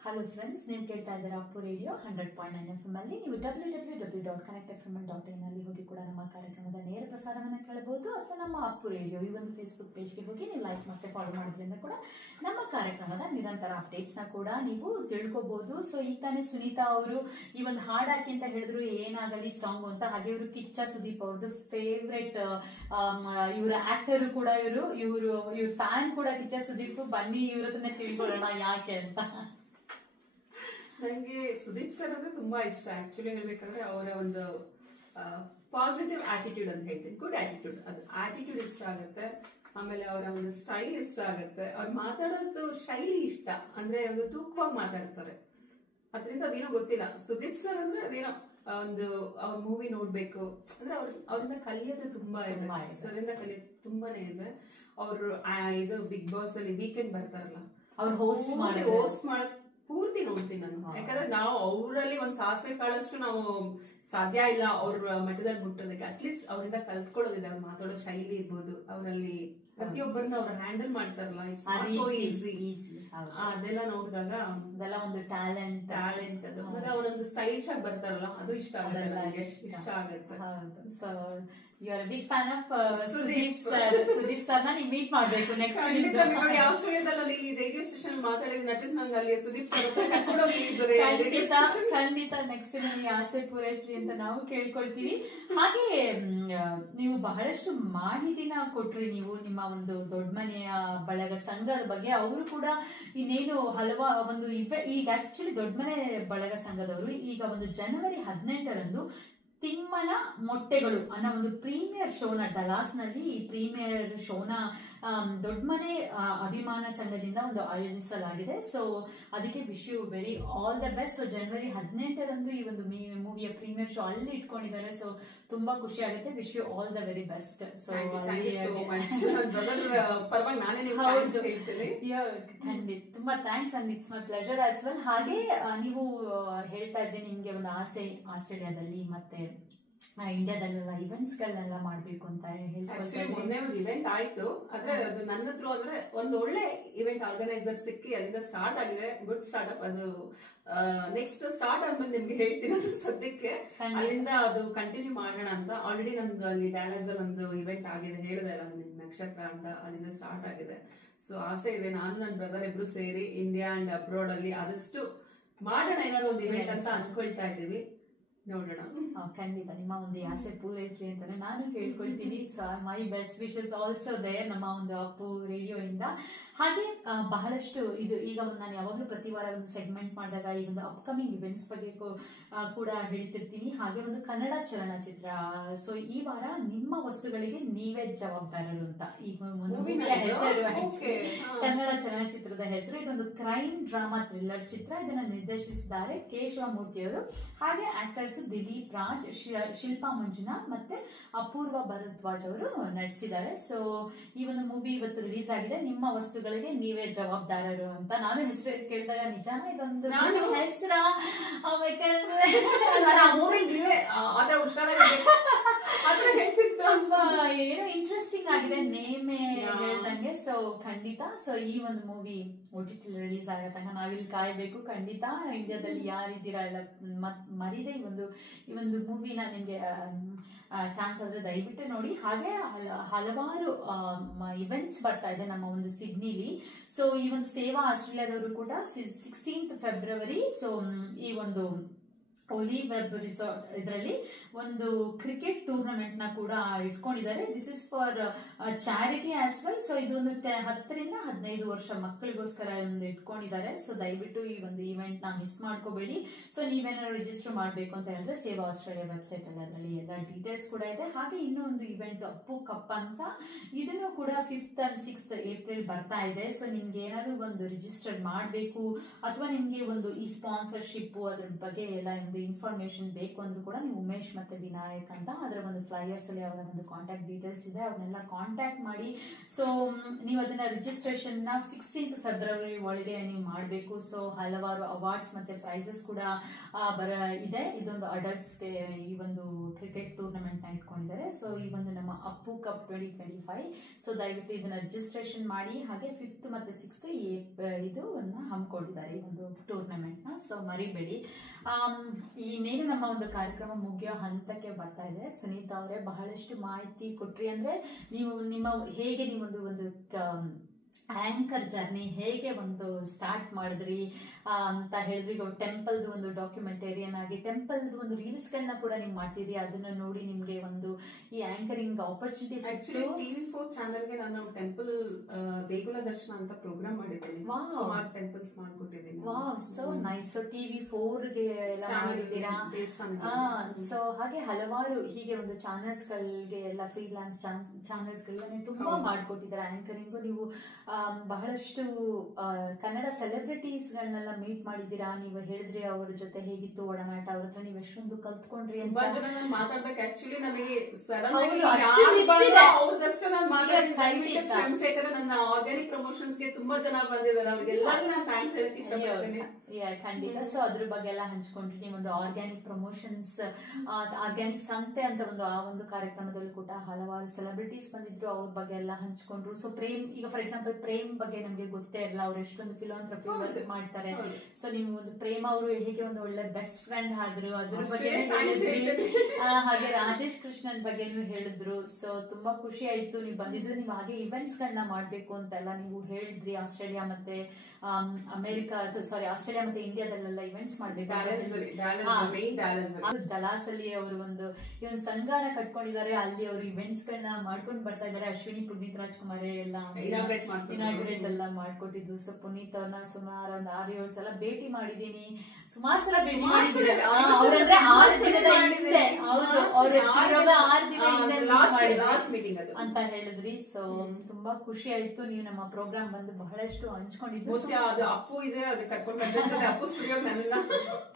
ಹಲೋ ಫ್ರೆಂಡ್ಸ್, ನೀವು ಕೇಳ್ತಾ ಇದ್ದಾರೆ ಅಪ್ಪು ರೇಡಿಯೋ 100.9 FM ಅಲ್ಲಿ. ನೀವು www.connectfm.in ಅಲ್ಲಿ ಹೋಗಿ ಕೂಡ ನಮ್ಮ ಕಾರ್ಯಕ್ರಮದ ನೇರ ಪ್ರಸಾರವನ್ನು ಕೇಳಬಹುದು, ಅಥವಾ ನಮ್ಮ ಅಪ್ಪು ರೇಡಿಯೋ ಈ ಒಂದು ಫೇಸ್ಬುಕ್ ಪೇಜ್ಗೆ ಹೋಗಿ ನೀವು ಲೈಕ್ ಮತ್ತೆ ಫಾಲೋ ಮಾಡೋದ್ರಿಂದ ಕೂಡ ನಮ್ಮ ಕಾರ್ಯಕ್ರಮದ ನಿರಂತರ ಅಪ್ಡೇಟ್ಸ್ನ ಕೂಡ ನೀವು ತಿಳ್ಕೊಬಹುದು. ಸೊ ಈಗ ತಾನೇ ಸುನೀತಾ ಅವರು ಈ ಒಂದು ಹಾಡಾಕಿ ಅಂತ ಹೇಳಿದ್ರು, ಏನಾಗಲಿ ಸಾಂಗ್ ಅಂತ. ಹಾಗೆ ಇವರು ಕಿಚ್ಚ ಸುದೀಪ್ ಅವ್ರದ್ದು ಫೇವ್ರೆಟ್ ಇವರ ಆಕ್ಟರ್ ಕೂಡ, ಇವ್ರ ಫ್ಯಾನ್ ಕೂಡ ಕಿಚ್ಚ ಸುದೀಪ್. ಬನ್ನಿ ಇವ್ರ ಹತ್ರನೇ ತಿಳ್ಕೊಳ್ಳೋಣ ಯಾಕೆ ಅಂತ. ನನಗೆ ಸುದೀಪ್ ಸರ್ ಅಂದ್ರೆ ತುಂಬಾ ಇಷ್ಟ. ಆಕ್ಚುಲಿ ಹೇಳ್ಬೇಕಂದ್ರೆ ಅವರ ಒಂದು ಪಾಸಿಟಿವ್ ಆಟಿಟ್ಯೂಡ್ ಅಂತ ಹೇಳ್ತೀನಿ, ಗುಡ್ ಆಟಿಟ್ಯೂಡ್, ಅದು ಆಟಿಟ್ಯೂಡ್ ಇಷ್ಟ ಆಗುತ್ತೆ. ಆಮೇಲೆ ಅವರ ಒಂದು ಸ್ಟೈಲ್ ಇಷ್ಟ ಆಗುತ್ತೆ. ಅವ್ರು ಮಾತಾಡೋದು ಶೈಲಿ ಇಷ್ಟ, ಅಂದ್ರೆ ಒಂದು ತೂಕವಾಗಿ ಮಾತಾಡ್ತಾರೆ. ಅದರಿಂದ ಅದೇನೋ ಗೊತ್ತಿಲ್ಲ, ಸುದೀಪ್ ಸರ್ ಅಂದ್ರೆ ಅದೇನೋ ಒಂದು ಅವ್ರ ಮೂವಿ ನೋಡ್ಬೇಕು ಅಂದ್ರೆ ಅವ್ರಿಂದ ಕಲಿಯೋದು ತುಂಬಾ ಇದೆ, ಸರಿಂದ ಕಲಿಯೋದು ತುಂಬಾನೇ ಇದೆ. ಅವರು ಇದು ಬಿಗ್ ಬಾಸ್ ಅಲ್ಲಿ ವೀಕೆಂಡ್ ಬರ್ತಾರಲ್ಲ, ಅವ್ರು ಹೋಸ್ಟ್ ಮಾಡೋದು ಪೂರ್ತಿ ನೋಡ್ತೀನಿ ನಾನು. ಯಾಕಂದ್ರೆ ನಾವು ಅವರಲ್ಲಿ ಒಂದ್ ಸಾಸಿವೆ ಕಾಳಷ್ಟು ನಾವು ಸಾಧ್ಯ ಇಲ್ಲ ಅವ್ರ ಮಟ್ಟದಲ್ಲಿ ಮುಟ್ಟೋದಕ್ಕೆ. ಅಟ್ಲೀಸ್ಟ್ ಅವರಿಂದ ಕಲ್ತ್ಕೊಳ್ಳೋದಿದೆ, ಅವ್ರು ಮಾತಾಡೋ ಶೈಲಿ ಇರ್ಬೋದು, ಅವರಲ್ಲಿ ಪ್ರತಿಯೊಬ್ಬರನ್ನ ಅವ್ರು ಹ್ಯಾಂಡಲ್ ಮಾಡ್ತಾರಲ್ಲ, ಇಟ್ಸ್ ಸೋ ಈಸಿ. ಅದೆಲ್ಲ ನೋಡಿದಾಗ ಅದೆಲ್ಲ ಒಂದು ಟ್ಯಾಲೆಂಟ್ ಅದು. ಮತ್ತೆ ಅವರೊಂದು ಸ್ಟೈಲಿಶ್ ಆಗಿ ಬರ್ತಾರಲ್ಲ, ಅದು ಇಷ್ಟ ಆಗುತ್ತೆ ನನಗೆ, ಇಷ್ಟ ಆಗುತ್ತೆ. So you are big fan of Sudeep sir. Sudeep sir ನ ನೀವು ಮೀಟ್ ಮಾಡ್ಬೇಕು ನೆಕ್ಸ್ಟ್. ಆಸ್ಟ್ರೇಲಿಯಾದಲ್ಲಿ ರೇಡಿಯೋ ಸ್ಟೇಷನ್ ಮಾತಾಡಿದ್ರೆ ಅಟ್ಲೀಸ್ಟ್ ನಂಗೆ ಅಲ್ಲಿ ಸುದೀಪ್ ಸರ್ ಖಂಡಿತ ನೆಕ್ಸ್ಟ್ ನಿಮಗೆ ಆಸೆ ಪೂರೈಸ್ಲಿ ಅಂತ ನಾವು ಕೇಳ್ಕೊಳ್ತೀವಿ. ಹಾಗೆ ನೀವು ಬಹಳಷ್ಟು ಮಾಹಿತಿನ ಕೊಟ್ರಿ ನೀವು ನಿಮ್ಮ ಒಂದು ದೊಡ್ಡ ಮನೆಯ ಬಳಗ ಸಂಘದ ಬಗ್ಗೆ. ಅವರು ಕೂಡ ಇನ್ನೇನು ಒಂದು ಈಗ ಆಕ್ಚುಲಿ ದೊಡ್ಡ ಮನೆ ಬಳಗ ಸಂಘದವರು ಈಗ ಒಂದು ಜನವರಿ 18ರಂದು ತಿಮ್ಮನ ಮೊಟ್ಟೆಗಳು ಅನ್ನೋ ಒಂದು ಪ್ರೀಮಿಯರ್ ಶೋನ ಡಲಾಸ್ ನಲ್ಲಿ, ಈ ಪ್ರೀಮಿಯರ್ ಶೋನ ದೊಡ್ಡ ಮನೆ ಅಭಿಮಾನ ಸಂಘದಿಂದ ಒಂದು ಆಯೋಜಿಸಲಾಗಿದೆ. ಸೊ ಅದಕ್ಕೆ wish you very all the best. So ಜನವರಿ 18ರಂದು ಈ ಒಂದು ಮೂವಿಯ ಪ್ರೀಮಿಯರ್ ಶೋ ಅಲ್ಲಿ ಇಟ್ಕೊಂಡಿದ್ದಾರೆ. ಸೊ ತುಂಬಾ ಖುಷಿ ಆಗುತ್ತೆ. Wish you all the very best. So ಖಂಡಿತ ತುಂಬಾ thanks and it's my pleasure as well. ಹಾಗೆ ನೀವು ಹೇಳ್ತಾ ಇದ್ರೆ ನಿಮ್ಗೆ ಒಂದು ಆಸೆ ಆಸ್ಟ್ರೇಲಿಯಾದಲ್ಲಿ ಮತ್ತೆ ಇಂಡಿಯಾದಲ್ಲೆಲ್ಲ ಇವೆಂಟ್ಸ್ ಗಳನ್ನೆಲ್ಲ ಮಾಡ್ಬೇಕು ಅಂತ ಹೇಳ್ತಾರೆ. ಮೊನ್ನೆ ಒಂದು ಇವೆಂಟ್ ಆಯ್ತು, ಆದ್ರೆ ಅದು ನನ್ನ ಹತ್ರ ಅಂದ್ರೆ ಒಂದು ಒಳ್ಳೆ ಇವೆಂಟ್ ಆರ್ಗನೈಸರ್ ಸಿಕ್ಕಿ ಅಲ್ಲಿಂದ ಸ್ಟಾರ್ಟ್ ಆಗಿದೆ. Good start up. ಅದು ನೆಕ್ಸ್ಟ್ ಸ್ಟಾರ್ಟ್ ಆದ್ಮೇಲೆ ನಿಮ್ಗೆ ಹೇಳ್ತೀನಿ. ಅದು ಸದ್ಯಕ್ಕೆ ಅಲ್ಲಿಂದ ಅದು ಕಂಟಿನ್ಯೂ ಮಾಡೋಣ ಅಂತ. ಆಲ್ರೆಡಿ ನಮ್ದು ಅಲ್ಲಿ ಡ್ಯಾಲಸ್ ಅಲ್ಲಿ ಒಂದು ಇವೆಂಟ್ ಆಗಿದೆ, ಹೇಳಿದೆ ಅಲ್ಲ ನಕ್ಷತ್ರ ಅಂತ, ಅಲ್ಲಿಂದ ಸ್ಟಾರ್ಟ್ ಆಗಿದೆ. ಸೊ ಆಸೆ ಇದೆ, ನಾನು ನನ್ನ ಬ್ರದರ್ ಇಬ್ರು ಸೇರಿ ಇಂಡಿಯಾ ಅಂಡ್ ಅಬ್ರಾಡ್ ಅಲ್ಲಿ ಆದಷ್ಟು ಮಾಡೋಣ ಏನಾದ್ರು ಒಂದು ಇವೆಂಟ್ ಅಂತ ಅನ್ಕೊಳ್ತಾ ಇದ್ದೀವಿ. ನೋಡೋಣ. ಖಂಡಿತ ನಿಮ್ಮ ಒಂದು ಆಸೆ ಪೂರೈಸಲಿ ಅಂತಾನೆ ನಾನು ಕೇಳ್ಕೊಳ್ತೀನಿ. So my best wishes also there ನಮ್ಮ ಒಂದು ಅಪ್ಪು ರೇಡಿಯೋ ಇಂದ. ಹಾಗೆ ಬಹಳಷ್ಟು ಇದು ಈಗ ನಾನು ಯಾವಾಗಲೂ ಪ್ರತಿ ವಾರ ಒಂದು ಸೆಗ್ಮೆಂಟ್ ಮಾಡಿದಾಗ ಈ ಒಂದು ಅಪ್ಕಮಿಂಗ್ ಇವೆಂಟ್ಸ್ ಬಗ್ಗೆ ಕೂಡ ಹೇಳ್ತಿರ್ತೀನಿ. ಹಾಗೆ ಒಂದು ಕನ್ನಡ ಚಲನಚಿತ್ರ. ಸೊ ಈ ವಾರ ನಿಮ್ಮ ವಸ್ತುಗಳಿಗೆ ನೀವೇ ಜವಾಬ್ದಾರರು ಅಂತ ಈ ಒಂದು ಮೂವಿಯ ಹೆಸರು. ಕನ್ನಡ ಚಲನಚಿತ್ರದ ಹೆಸರು. ಇದೊಂದು ಕ್ರೈಮ್ ಡ್ರಾಮಾ ಥ್ರಿಲ್ಲರ್ ಚಿತ್ರ. ಇದನ್ನ ನಿರ್ದೇಶಿಸಿದ್ದಾರೆ ಕೇಶವಮೂರ್ತಿ ಅವರು. ಹಾಗೆ ಆಕ್ಟರ್ಸ್ ದಿಲೀಪ್ ರಾಜ್, ಶಿಲ್ಪಾ ಮಂಜುನಾಥ್ ಮತ್ತೆ ಅಪೂರ್ವ ಭರದ್ವಾಜ್ ಅವರು ನಟಿಸಿದ್ದಾರೆ. ಸೊ ಈ ಒಂದು ಮೂವಿ ಇವತ್ತು ರಿಲೀಸ್ ಆಗಿದೆ. ನಿಮ್ಮ ವಸ್ತುಗಳಿಗೆ ನೀವೇ ಜವಾಬ್ದಾರರು ಅಂತ. ನಾನು ಹೆಸರು ಕೇಳಿದಾಗ ನಿಜಾನ ಇದೊಂದು ಹೆಸರ ಏನೋ ಇಂಟ್ರೆಸ್ಟಿಂಗ್ ಆಗಿದೆ ನೇಮೇ ಹೇಳ್ದಂಗೆ. ಸೊ ಖಂಡಿತ ಸೊ ಈ ಒಂದು ಮೂವಿ OTT ರಿಲೀಸ್ ಆಗೋ ತನಕ ನಾವಿಲ್ಲಿ ಕಾಯ್ಬೇಕು. ಖಂಡಿತ ಇಂಡಿಯಾದಲ್ಲಿ ಯಾರಿದ್ದೀರಾ ಎಲ್ಲ ಮರಿದೆ ಈ ಒಂದು ಮೂವಿನ ನಿಮ್ಗೆ ಚಾನ್ಸ್ ಆದ್ರೆ ದಯವಿಟ್ಟು ನೋಡಿ. ಹಾಗೆ ಹಲವಾರು ಇವೆಂಟ್ಸ್ ಬರ್ತಾ ಇದೆ ನಮ್ಮ ಒಂದು ಸಿಡ್ನಿಲಿ. ಸೊ ಈ ಒಂದು ಸೇವಾ ಆಸ್ಟ್ರೇಲಿಯಾದವರು ಕೂಡ 16th ಫೆಬ್ರವರಿ ಸೊ ಈ ಒಂದು ಒಲಿವ್ ವೆಬ್ ರಿಸಾರ್ಟ್ ಇದರಲ್ಲಿ ಒಂದು ಕ್ರಿಕೆಟ್ ಟೂರ್ನಮೆಂಟ್ ನ ಕೂಡ ಇಟ್ಕೊಂಡಿದ್ದಾರೆ. This is for charity as well. So ಇದೊಂದು 10 ರಿಂದ 15 ವರ್ಷ ಮಕ್ಕಳಿಗೋಸ್ಕರ ಒಂದು ಇಟ್ಕೊಂಡಿದ್ದಾರೆ. ಸೊ ದಯವಿಟ್ಟು ಈ ಒಂದು ಇವೆಂಟ್ ನ ಮಿಸ್ ಮಾಡ್ಕೋಬೇಡಿ. ಸೊ ನೀವೇನಾದ್ರು ರಿಜಿಸ್ಟರ್ ಮಾಡಬೇಕು ಅಂತ ಹೇಳಿದ್ರೆ ಸೇವಾ ಆಸ್ಟ್ರೇಲಿಯಾ ವೆಬ್ಸೈಟ್ ಅಲ್ಲಿ ಅದರಲ್ಲಿ ಎಲ್ಲ ಡೀಟೇಲ್ಸ್ ಕೂಡ ಇದೆ. ಹಾಗೆ ಇನ್ನೂ ಒಂದು ಇವೆಂಟ್ ಅಪ್ಪು ಕಪ್ ಅಂತ, ಇದನ್ನು ಕೂಡ 5th and 6th ಏಪ್ರಿಲ್ ಬರ್ತಾ ಇದೆ. ಸೊ ನಿಮ್ಗೆ ಏನಾದ್ರು ಒಂದು ರಿಜಿಸ್ಟರ್ ಮಾಡಬೇಕು ಅಥವಾ ನಿಮ್ಗೆ ಒಂದು ಈ ಸ್ಪಾನ್ಸರ್ಶಿಪ್ ಅದ್ರ ಬಗ್ಗೆ ಎಲ್ಲ ಒಂದು ಇನ್ಫಾರ್ಮೇಶನ್ ಬೇಕು ಅಂದ್ರೂ ಕೂಡ ನೀವು ಉಮೇಶ್ ಮತ್ತೆ ವಿನಾಯಕ್ ಅಂತ ಅದರ ಒಂದು ಫ್ಲೈಯರ್ಸ್ ಅಲ್ಲಿ ಅವರ ಒಂದು ಕಾಂಟ್ಯಾಕ್ಟ್ ಡೀಟೇಲ್ಸ್ ಇದೆ, ಅವ್ರನ್ನೆಲ್ಲ ಕಾಂಟ್ಯಾಕ್ಟ್ ಮಾಡಿ. ಸೊ ನೀವು ಅದನ್ನ ರಿಜಿಸ್ಟ್ರೇಷನ್ ನ 16th ಫೆಬ್ರವರಿ ಒಳಗೆ ನೀವು ಮಾಡಬೇಕು. ಸೊ ಹಲವಾರು ಅವಾರ್ಡ್ಸ್ ಮತ್ತೆ ಪ್ರೈಸಸ್ ಕೂಡ ಇದೆ. ಇದೊಂದು ಅಡಲ್ಟ್ಸ್ಗೆ ಈ ಒಂದು ಕ್ರಿಕೆಟ್ ಟೂರ್ನಮೆಂಟ್ ನ ಇಟ್ಕೊಂಡಿದ್ದಾರೆ. ಸೊ ಈ ಒಂದು ನಮ್ಮ ಅಪ್ಪು ಕಪ್ 2025. ಸೊ ದಯವಿಟ್ಟು ಇದನ್ನ ರಿಜಿಸ್ಟ್ರೇಷನ್ ಮಾಡಿ. ಹಾಗೆ 5th ಮತ್ತೆ 6th ಇದು ಹಮ್ಮಿಕೊಂಡಿದ್ದಾರೆ ಈ ಒಂದು ಟೂರ್ನಮೆಂಟ್ ನ. ಸೊ ಮರಿಬೇಡಿ. ಇನ್ನೇನು ನಮ್ಮ ಒಂದು ಕಾರ್ಯಕ್ರಮ ಮುಗಿಯೋ ಹಂತಕ್ಕೆ ಬರ್ತಾ ಇದೆ. ಸುನೀತಾ ಅವರೇ ಬಹಳಷ್ಟು ಮಾಹಿತಿ ಕೊಟ್ರಿ. ಅಂದ್ರೆ ನೀವು ಹೇಗೆ ನೀವೊಂದು ಆಂಕರ್ ಜರ್ನಿ ಹೇಗೆ ಒಂದು ಸ್ಟಾರ್ಟ್ ಮಾಡಿದ್ರಿ ಅಂತ ಹೇಳಿದ್ರಿ. ಈಗ ಟೆಂಪಲ್ದು ಒಂದು ಡಾಕ್ಯುಮೆಂಟೇರಿಯನ್ ಆಗಿ ಟೆಂಪಲ್ದು ಒಂದು ರೀಲ್ಸ್ ಗಳನ್ನ ಕೂಡ ನೀವು ಮಾಡ್ತೀರಿ. ಅದನ್ನ ನೋಡಿ ನಿಮ್ಗೆ ಒಂದು ಈ ಆಂಕರಿಂಗ್ ಆಪರ್ಚುನಿಟೀಸ್ TV4 ಚಾನೆಲ್ಗೆ ನಾನು ಟೆಂಪಲ್ ದೇಗುಲ ದರ್ಶನ ಅಂತ ಪ್ರೋಗ್ರಾಮ್ ಮಾಡಿದ್ದೀನಿ. ಸುಮಾರು ಟೆಂಪಲ್ಸ್ ಮಾಡ್ಕೊಟ್ಟಿದ್ದೀನಿ. Wow, so nice. ಸೊ TV4ಗೆ ಎಲ್ಲ ಮಾಡಿದ್ದೀರಾ. ಸೊ ಹಾಗೆ ಹಲವಾರು ಹೀಗೆ ಒಂದು ಚಾನೆಲ್ಸ್ ಗಳಿಗೆ ಎಲ್ಲ ಫ್ರೀಲಾನ್ಸ್ ಚಾನೆಲ್ಸ್ ಗಳನ್ನ ತುಂಬಾ ಮಾಡ್ಕೊಟ್ಟಿದ್ದೀರಾ ಆಂಕರಿಂಗ್. ನೀವು ಬಹಳಷ್ಟು ಕನ್ನಡ ಸೆಲೆಬ್ರಿಟೀಸ್ ಗಳನ್ನೆಲ್ಲ ಮೀಟ್ ಮಾಡಿದ್ದೀರಾ. ನೀವು ಹೇಳಿದ್ರಿ ಅವ್ರ ಜೊತೆ ಹೇಗಿತ್ತು ಒಡನಾಟ, ಅವ್ರ ಹತ್ರ ನೀವು ಎಷ್ಟೊಂದು ಕಲ್ತ್ಕೊಂಡ್ರಿ ಅಂತ. ಮಾತಾಡ್ಬೇಕು ಆಕ್ಚುಲಿ ನನಗೆ ನನ್ನ ಆರ್ಗ್ಯಾನಿಕ್ ಪ್ರಮೋಷನ್ಸ್ ಗೆ ತುಂಬಾ ಜನ ಬಂದಿದ್ದಾರೆ. ಅವ್ರಿಗೆಲ್ಲರಿಗೂ ನಾನು ಥ್ಯಾಂಕ್ಸ್ ಹೇಳಕ್ಕೆ ಇಷ್ಟಪಡ್ತೀನಿ. ಖಂಡಿತ. ಸೊ ಅದ್ರ ಬಗ್ಗೆ ಎಲ್ಲ ಹಂಚ್ಕೊಂಡ್ರಿ. ನೀವೊಂದು ಆರ್ಗ್ಯಾನಿಕ್ ಪ್ರಮೋಷನ್ಸ್, ಆರ್ಗ್ಯಾನಿಕ್ ಸಂತೆ ಅಂತ ಆ ಒಂದು ಕಾರ್ಯಕ್ರಮದಲ್ಲೂ ಕೂಡ ಹಲವಾರು ಸೆಲೆಬ್ರಿಟೀಸ್ ಬಂದಿದ್ರು. ಅವ್ರ ಬಗ್ಗೆ ಎಲ್ಲ ಹಂಚ್ಕೊಂಡ್ರು. ಸೊ ಪ್ರೇಮ್, ಈಗ ಫಾರ್ ಎಕ್ಸಾಂಪಲ್ ಪ್ರೇಮ್ ಬಗ್ಗೆ ನಮ್ಗೆ ಗೊತ್ತೇ ಇರಲ್ಲ, ಅವ್ರು ಎಷ್ಟೊಂದು ಫಿಲಾಂಥ್ರಪಿ ವರ್ಕ್ ಮಾಡ್ತಾರೆ. ಸೊ ನೀವು ಒಂದು ಪ್ರೇಮ್ ಅವರು ಹೇಗೆ ಒಂದು ಒಳ್ಳೆ ಬೆಸ್ಟ್ ಫ್ರೆಂಡ್ ಆದ್ರು ಅದ್ರ ಬಗ್ಗೆ ಹೇಳಿದ್ರಿ. ಹಾಗೆ ರಾಜೇಶ್ ಕೃಷ್ಣನ್ ಬಗ್ಗೆನೂ ಹೇಳಿದ್ರು. ಸೊ ತುಂಬಾ ಖುಷಿ ಆಯ್ತು ನೀವು ಬಂದಿದ್ರು. ನೀವು ಹಾಗೆ ಇವೆಂಟ್ಸ್ ಗಳನ್ನ ಮಾಡ್ಬೇಕು ಅಂತೆಲ್ಲ ನೀವು ಹೇಳಿದ್ರಿ. ಆಸ್ಟ್ರೇಲಿಯಾ ಮತ್ತೆ ಆಸ್ಟ್ರೇಲಿಯಾ ಮತ್ತೆ ಇಂಡಿಯಾದಲ್ಲೆಲ್ಲ ಇವೆಂಟ್ಸ್ ಮಾಡ್ಬೇಕು. ಡಲಾಸ್ ಅಲ್ಲಿ ಅವರು ಒಂದು ಸಂಘನ ಕಟ್ಕೊಂಡಿದ್ದಾರೆ. ಅಲ್ಲಿ ಅವರು ಇವೆಂಟ್ಸ್ ಗಳನ್ನ ಮಾಡ್ಕೊಂಡು ಬರ್ತಾ ಇದ್ದಾರೆ. ಅಶ್ವಿನಿ ಪುನೀತ್ ರಾಜ್ಕುಮಾರ್ ಎಲ್ಲ ಇನಾಗ್ರೇಟ್ ಎಲ್ಲ ಮಾಡ್ಕೊಟ್ಟಿದ್ದು. ಸೊ ಪುನೀತ್ ಅವ್ರನ್ನ ಸುಮಾರು ಒಂದು 6-7 ಸಲ ಭೇಟಿ ಮಾಡಿದೀನಿ. ಸುಮಾರು ಸಲ ಭೇಟಿ ಮಾಡಿದ್ರೆ ಅವ್ರಂದ್ರೆ 6 ದಿನದ ಹಿಂದೆ, ಹೌದು ಅವ್ರು 6 ದಿನ ಹಿಂದೆ ಅಂತ ಹೇಳಿದ್ರಿ. ಸೊ ತುಂಬಾ ಖುಷಿ ಆಯ್ತು. ನೀವು ನಮ್ಮ ಪ್ರೋಗ್ರಾಮ್ ಬಂದು ಬಹಳಷ್ಟು ಹಂಚ್ಕೊಂಡಿದ್ದು.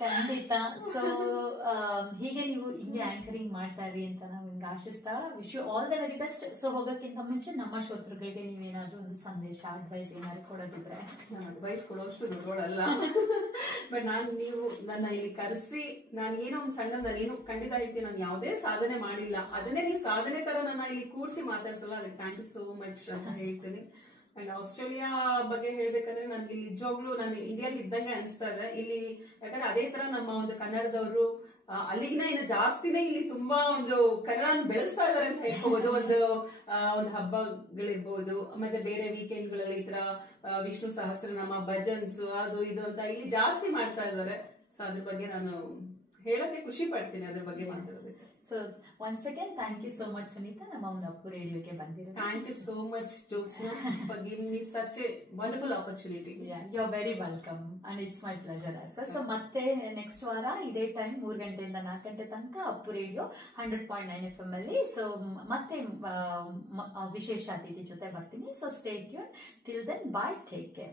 ಖಂಡಿತ. ಸೊ ಹೀಗೆ ನೀವು ಹಿಂಗೆ ಆಂಕರಿಂಗ್ ಮಾಡ್ತಾ ಇರಿ ಅಂತ ನಾವು ಹಿಂಗೆ ಆಶಿಸ್ತಾ wish you all the very best. So ಹೋಗೋಕ್ಕಿಂತ ಮುಂಚೆ ನಮ್ಮ ಶ್ರೋತೃಗಳಿಗೆ ನೀವೇನಾದ್ರೂ ಒಂದು ಸಂದೇಶ, ಅಡ್ವೈಸ್ ಏನಾದ್ರು ಕೊಡೋದಿದ್ರೆ? ಅಡ್ವೈಸ್ ಕೊಡೋಷ್ಟು ದೊಡ್ಡೋಳಲ್ಲ, ಬಟ್ ನೀವು ನನ್ನ ಇಲ್ಲಿ ಕರೆಸಿ ನಾನು ಏನೋ ಒಂದು ಸಣ್ಣ, ನಾನೇನು ಖಂಡಿತ ಹೇಳ್ತೀನಿ, ನಾನು ಯಾವುದೇ ಸಾಧನೆ ಮಾಡಿಲ್ಲ, ಅದನ್ನೇ ನೀವು ಸಾಧನೆ ತರ ನನ್ನ ಇಲ್ಲಿ ಕೂರಿಸಿ ಮಾತಾಡ್ಸಲ್ಲ, ಅದಕ್ಕೆ ಥ್ಯಾಂಕ್ ಯು ಸೋ ಮಚ್ ಅಂತ ಹೇಳ್ತೀನಿ. ಅಂಡ್ ಆಸ್ಟ್ರೇಲಿಯಾ ಬಗ್ಗೆ ಹೇಳ್ಬೇಕಂದ್ರೆ ನನ್ಗೆ ಇಲ್ಲಿ ನಿಜವಾಗ್ಲೂ ನಾನು ಇಂಡಿಯಾದಲ್ಲಿ ಇದ್ದಂಗೆ ಅನಿಸ್ತಾ ಇದೆ ಇಲ್ಲಿ. ಯಾಕಂದ್ರೆ ಅದೇ ತರ ನಮ್ಮ ಒಂದು ಕನ್ನಡದವರು ಅಲ್ಲಿಗಿನ ಇನ್ನು ಜಾಸ್ತಿನೇ ಇಲ್ಲಿ ತುಂಬಾ ಒಂದು ಕನ್ನಡ ಬೆಳೆಸ್ತಾ ಇದಾರೆ ಅಂತ ಹೇಳ್ಕೋಬಹುದು. ಒಂದು ಹಬ್ಬಗಳಿರ್ಬೋದು, ಮತ್ತೆ ಬೇರೆ ವೀಕೆಂಡ್ ಗಳಲ್ಲಿ ಈ ತರ ವಿಷ್ಣು ಸಹಸ್ರನಾಮ, ಭಜನ್ಸ್, ಅದು ಇದು ಅಂತ ಇಲ್ಲಿ ಜಾಸ್ತಿ ಮಾಡ್ತಾ ಇದ್ದಾರೆ. ಸೊ ಅದ್ರ ಬಗ್ಗೆ ನಾನು ಹೇಳೋಕೆ ಖುಷಿ ಪಡ್ತೀನಿ ಅದ್ರ ಬಗ್ಗೆ ಮಾತಾಡೋದಕ್ಕೆ. So once again thank you so much Sunitha, ನಮ್ಮ ಒಂದು ಅಪ್ಪು ರೇಡಿಯೋಗೆ ಬಂದಿರೋದು. Thank you so much Jyotsna for giving me such a wonderful opportunity. You are very welcome and it's my pleasure as well. So ಮತ್ತೆ ನೆಕ್ಸ್ಟ್ ವಾರ ಇದೇ ಟೈಮ್ 3 ಗಂಟೆಯಿಂದ 4 ಗಂಟೆ ತನಕ ಅಪ್ಪು ರೇಡಿಯೋ 100.9 FM ಅಲ್ಲಿ. ಸೊ ಮತ್ತೆ ವಿಶೇಷ ಅತಿಥಿ ಜೊತೆ ಬರ್ತೀನಿ. So stay tune. Till then bye, take care.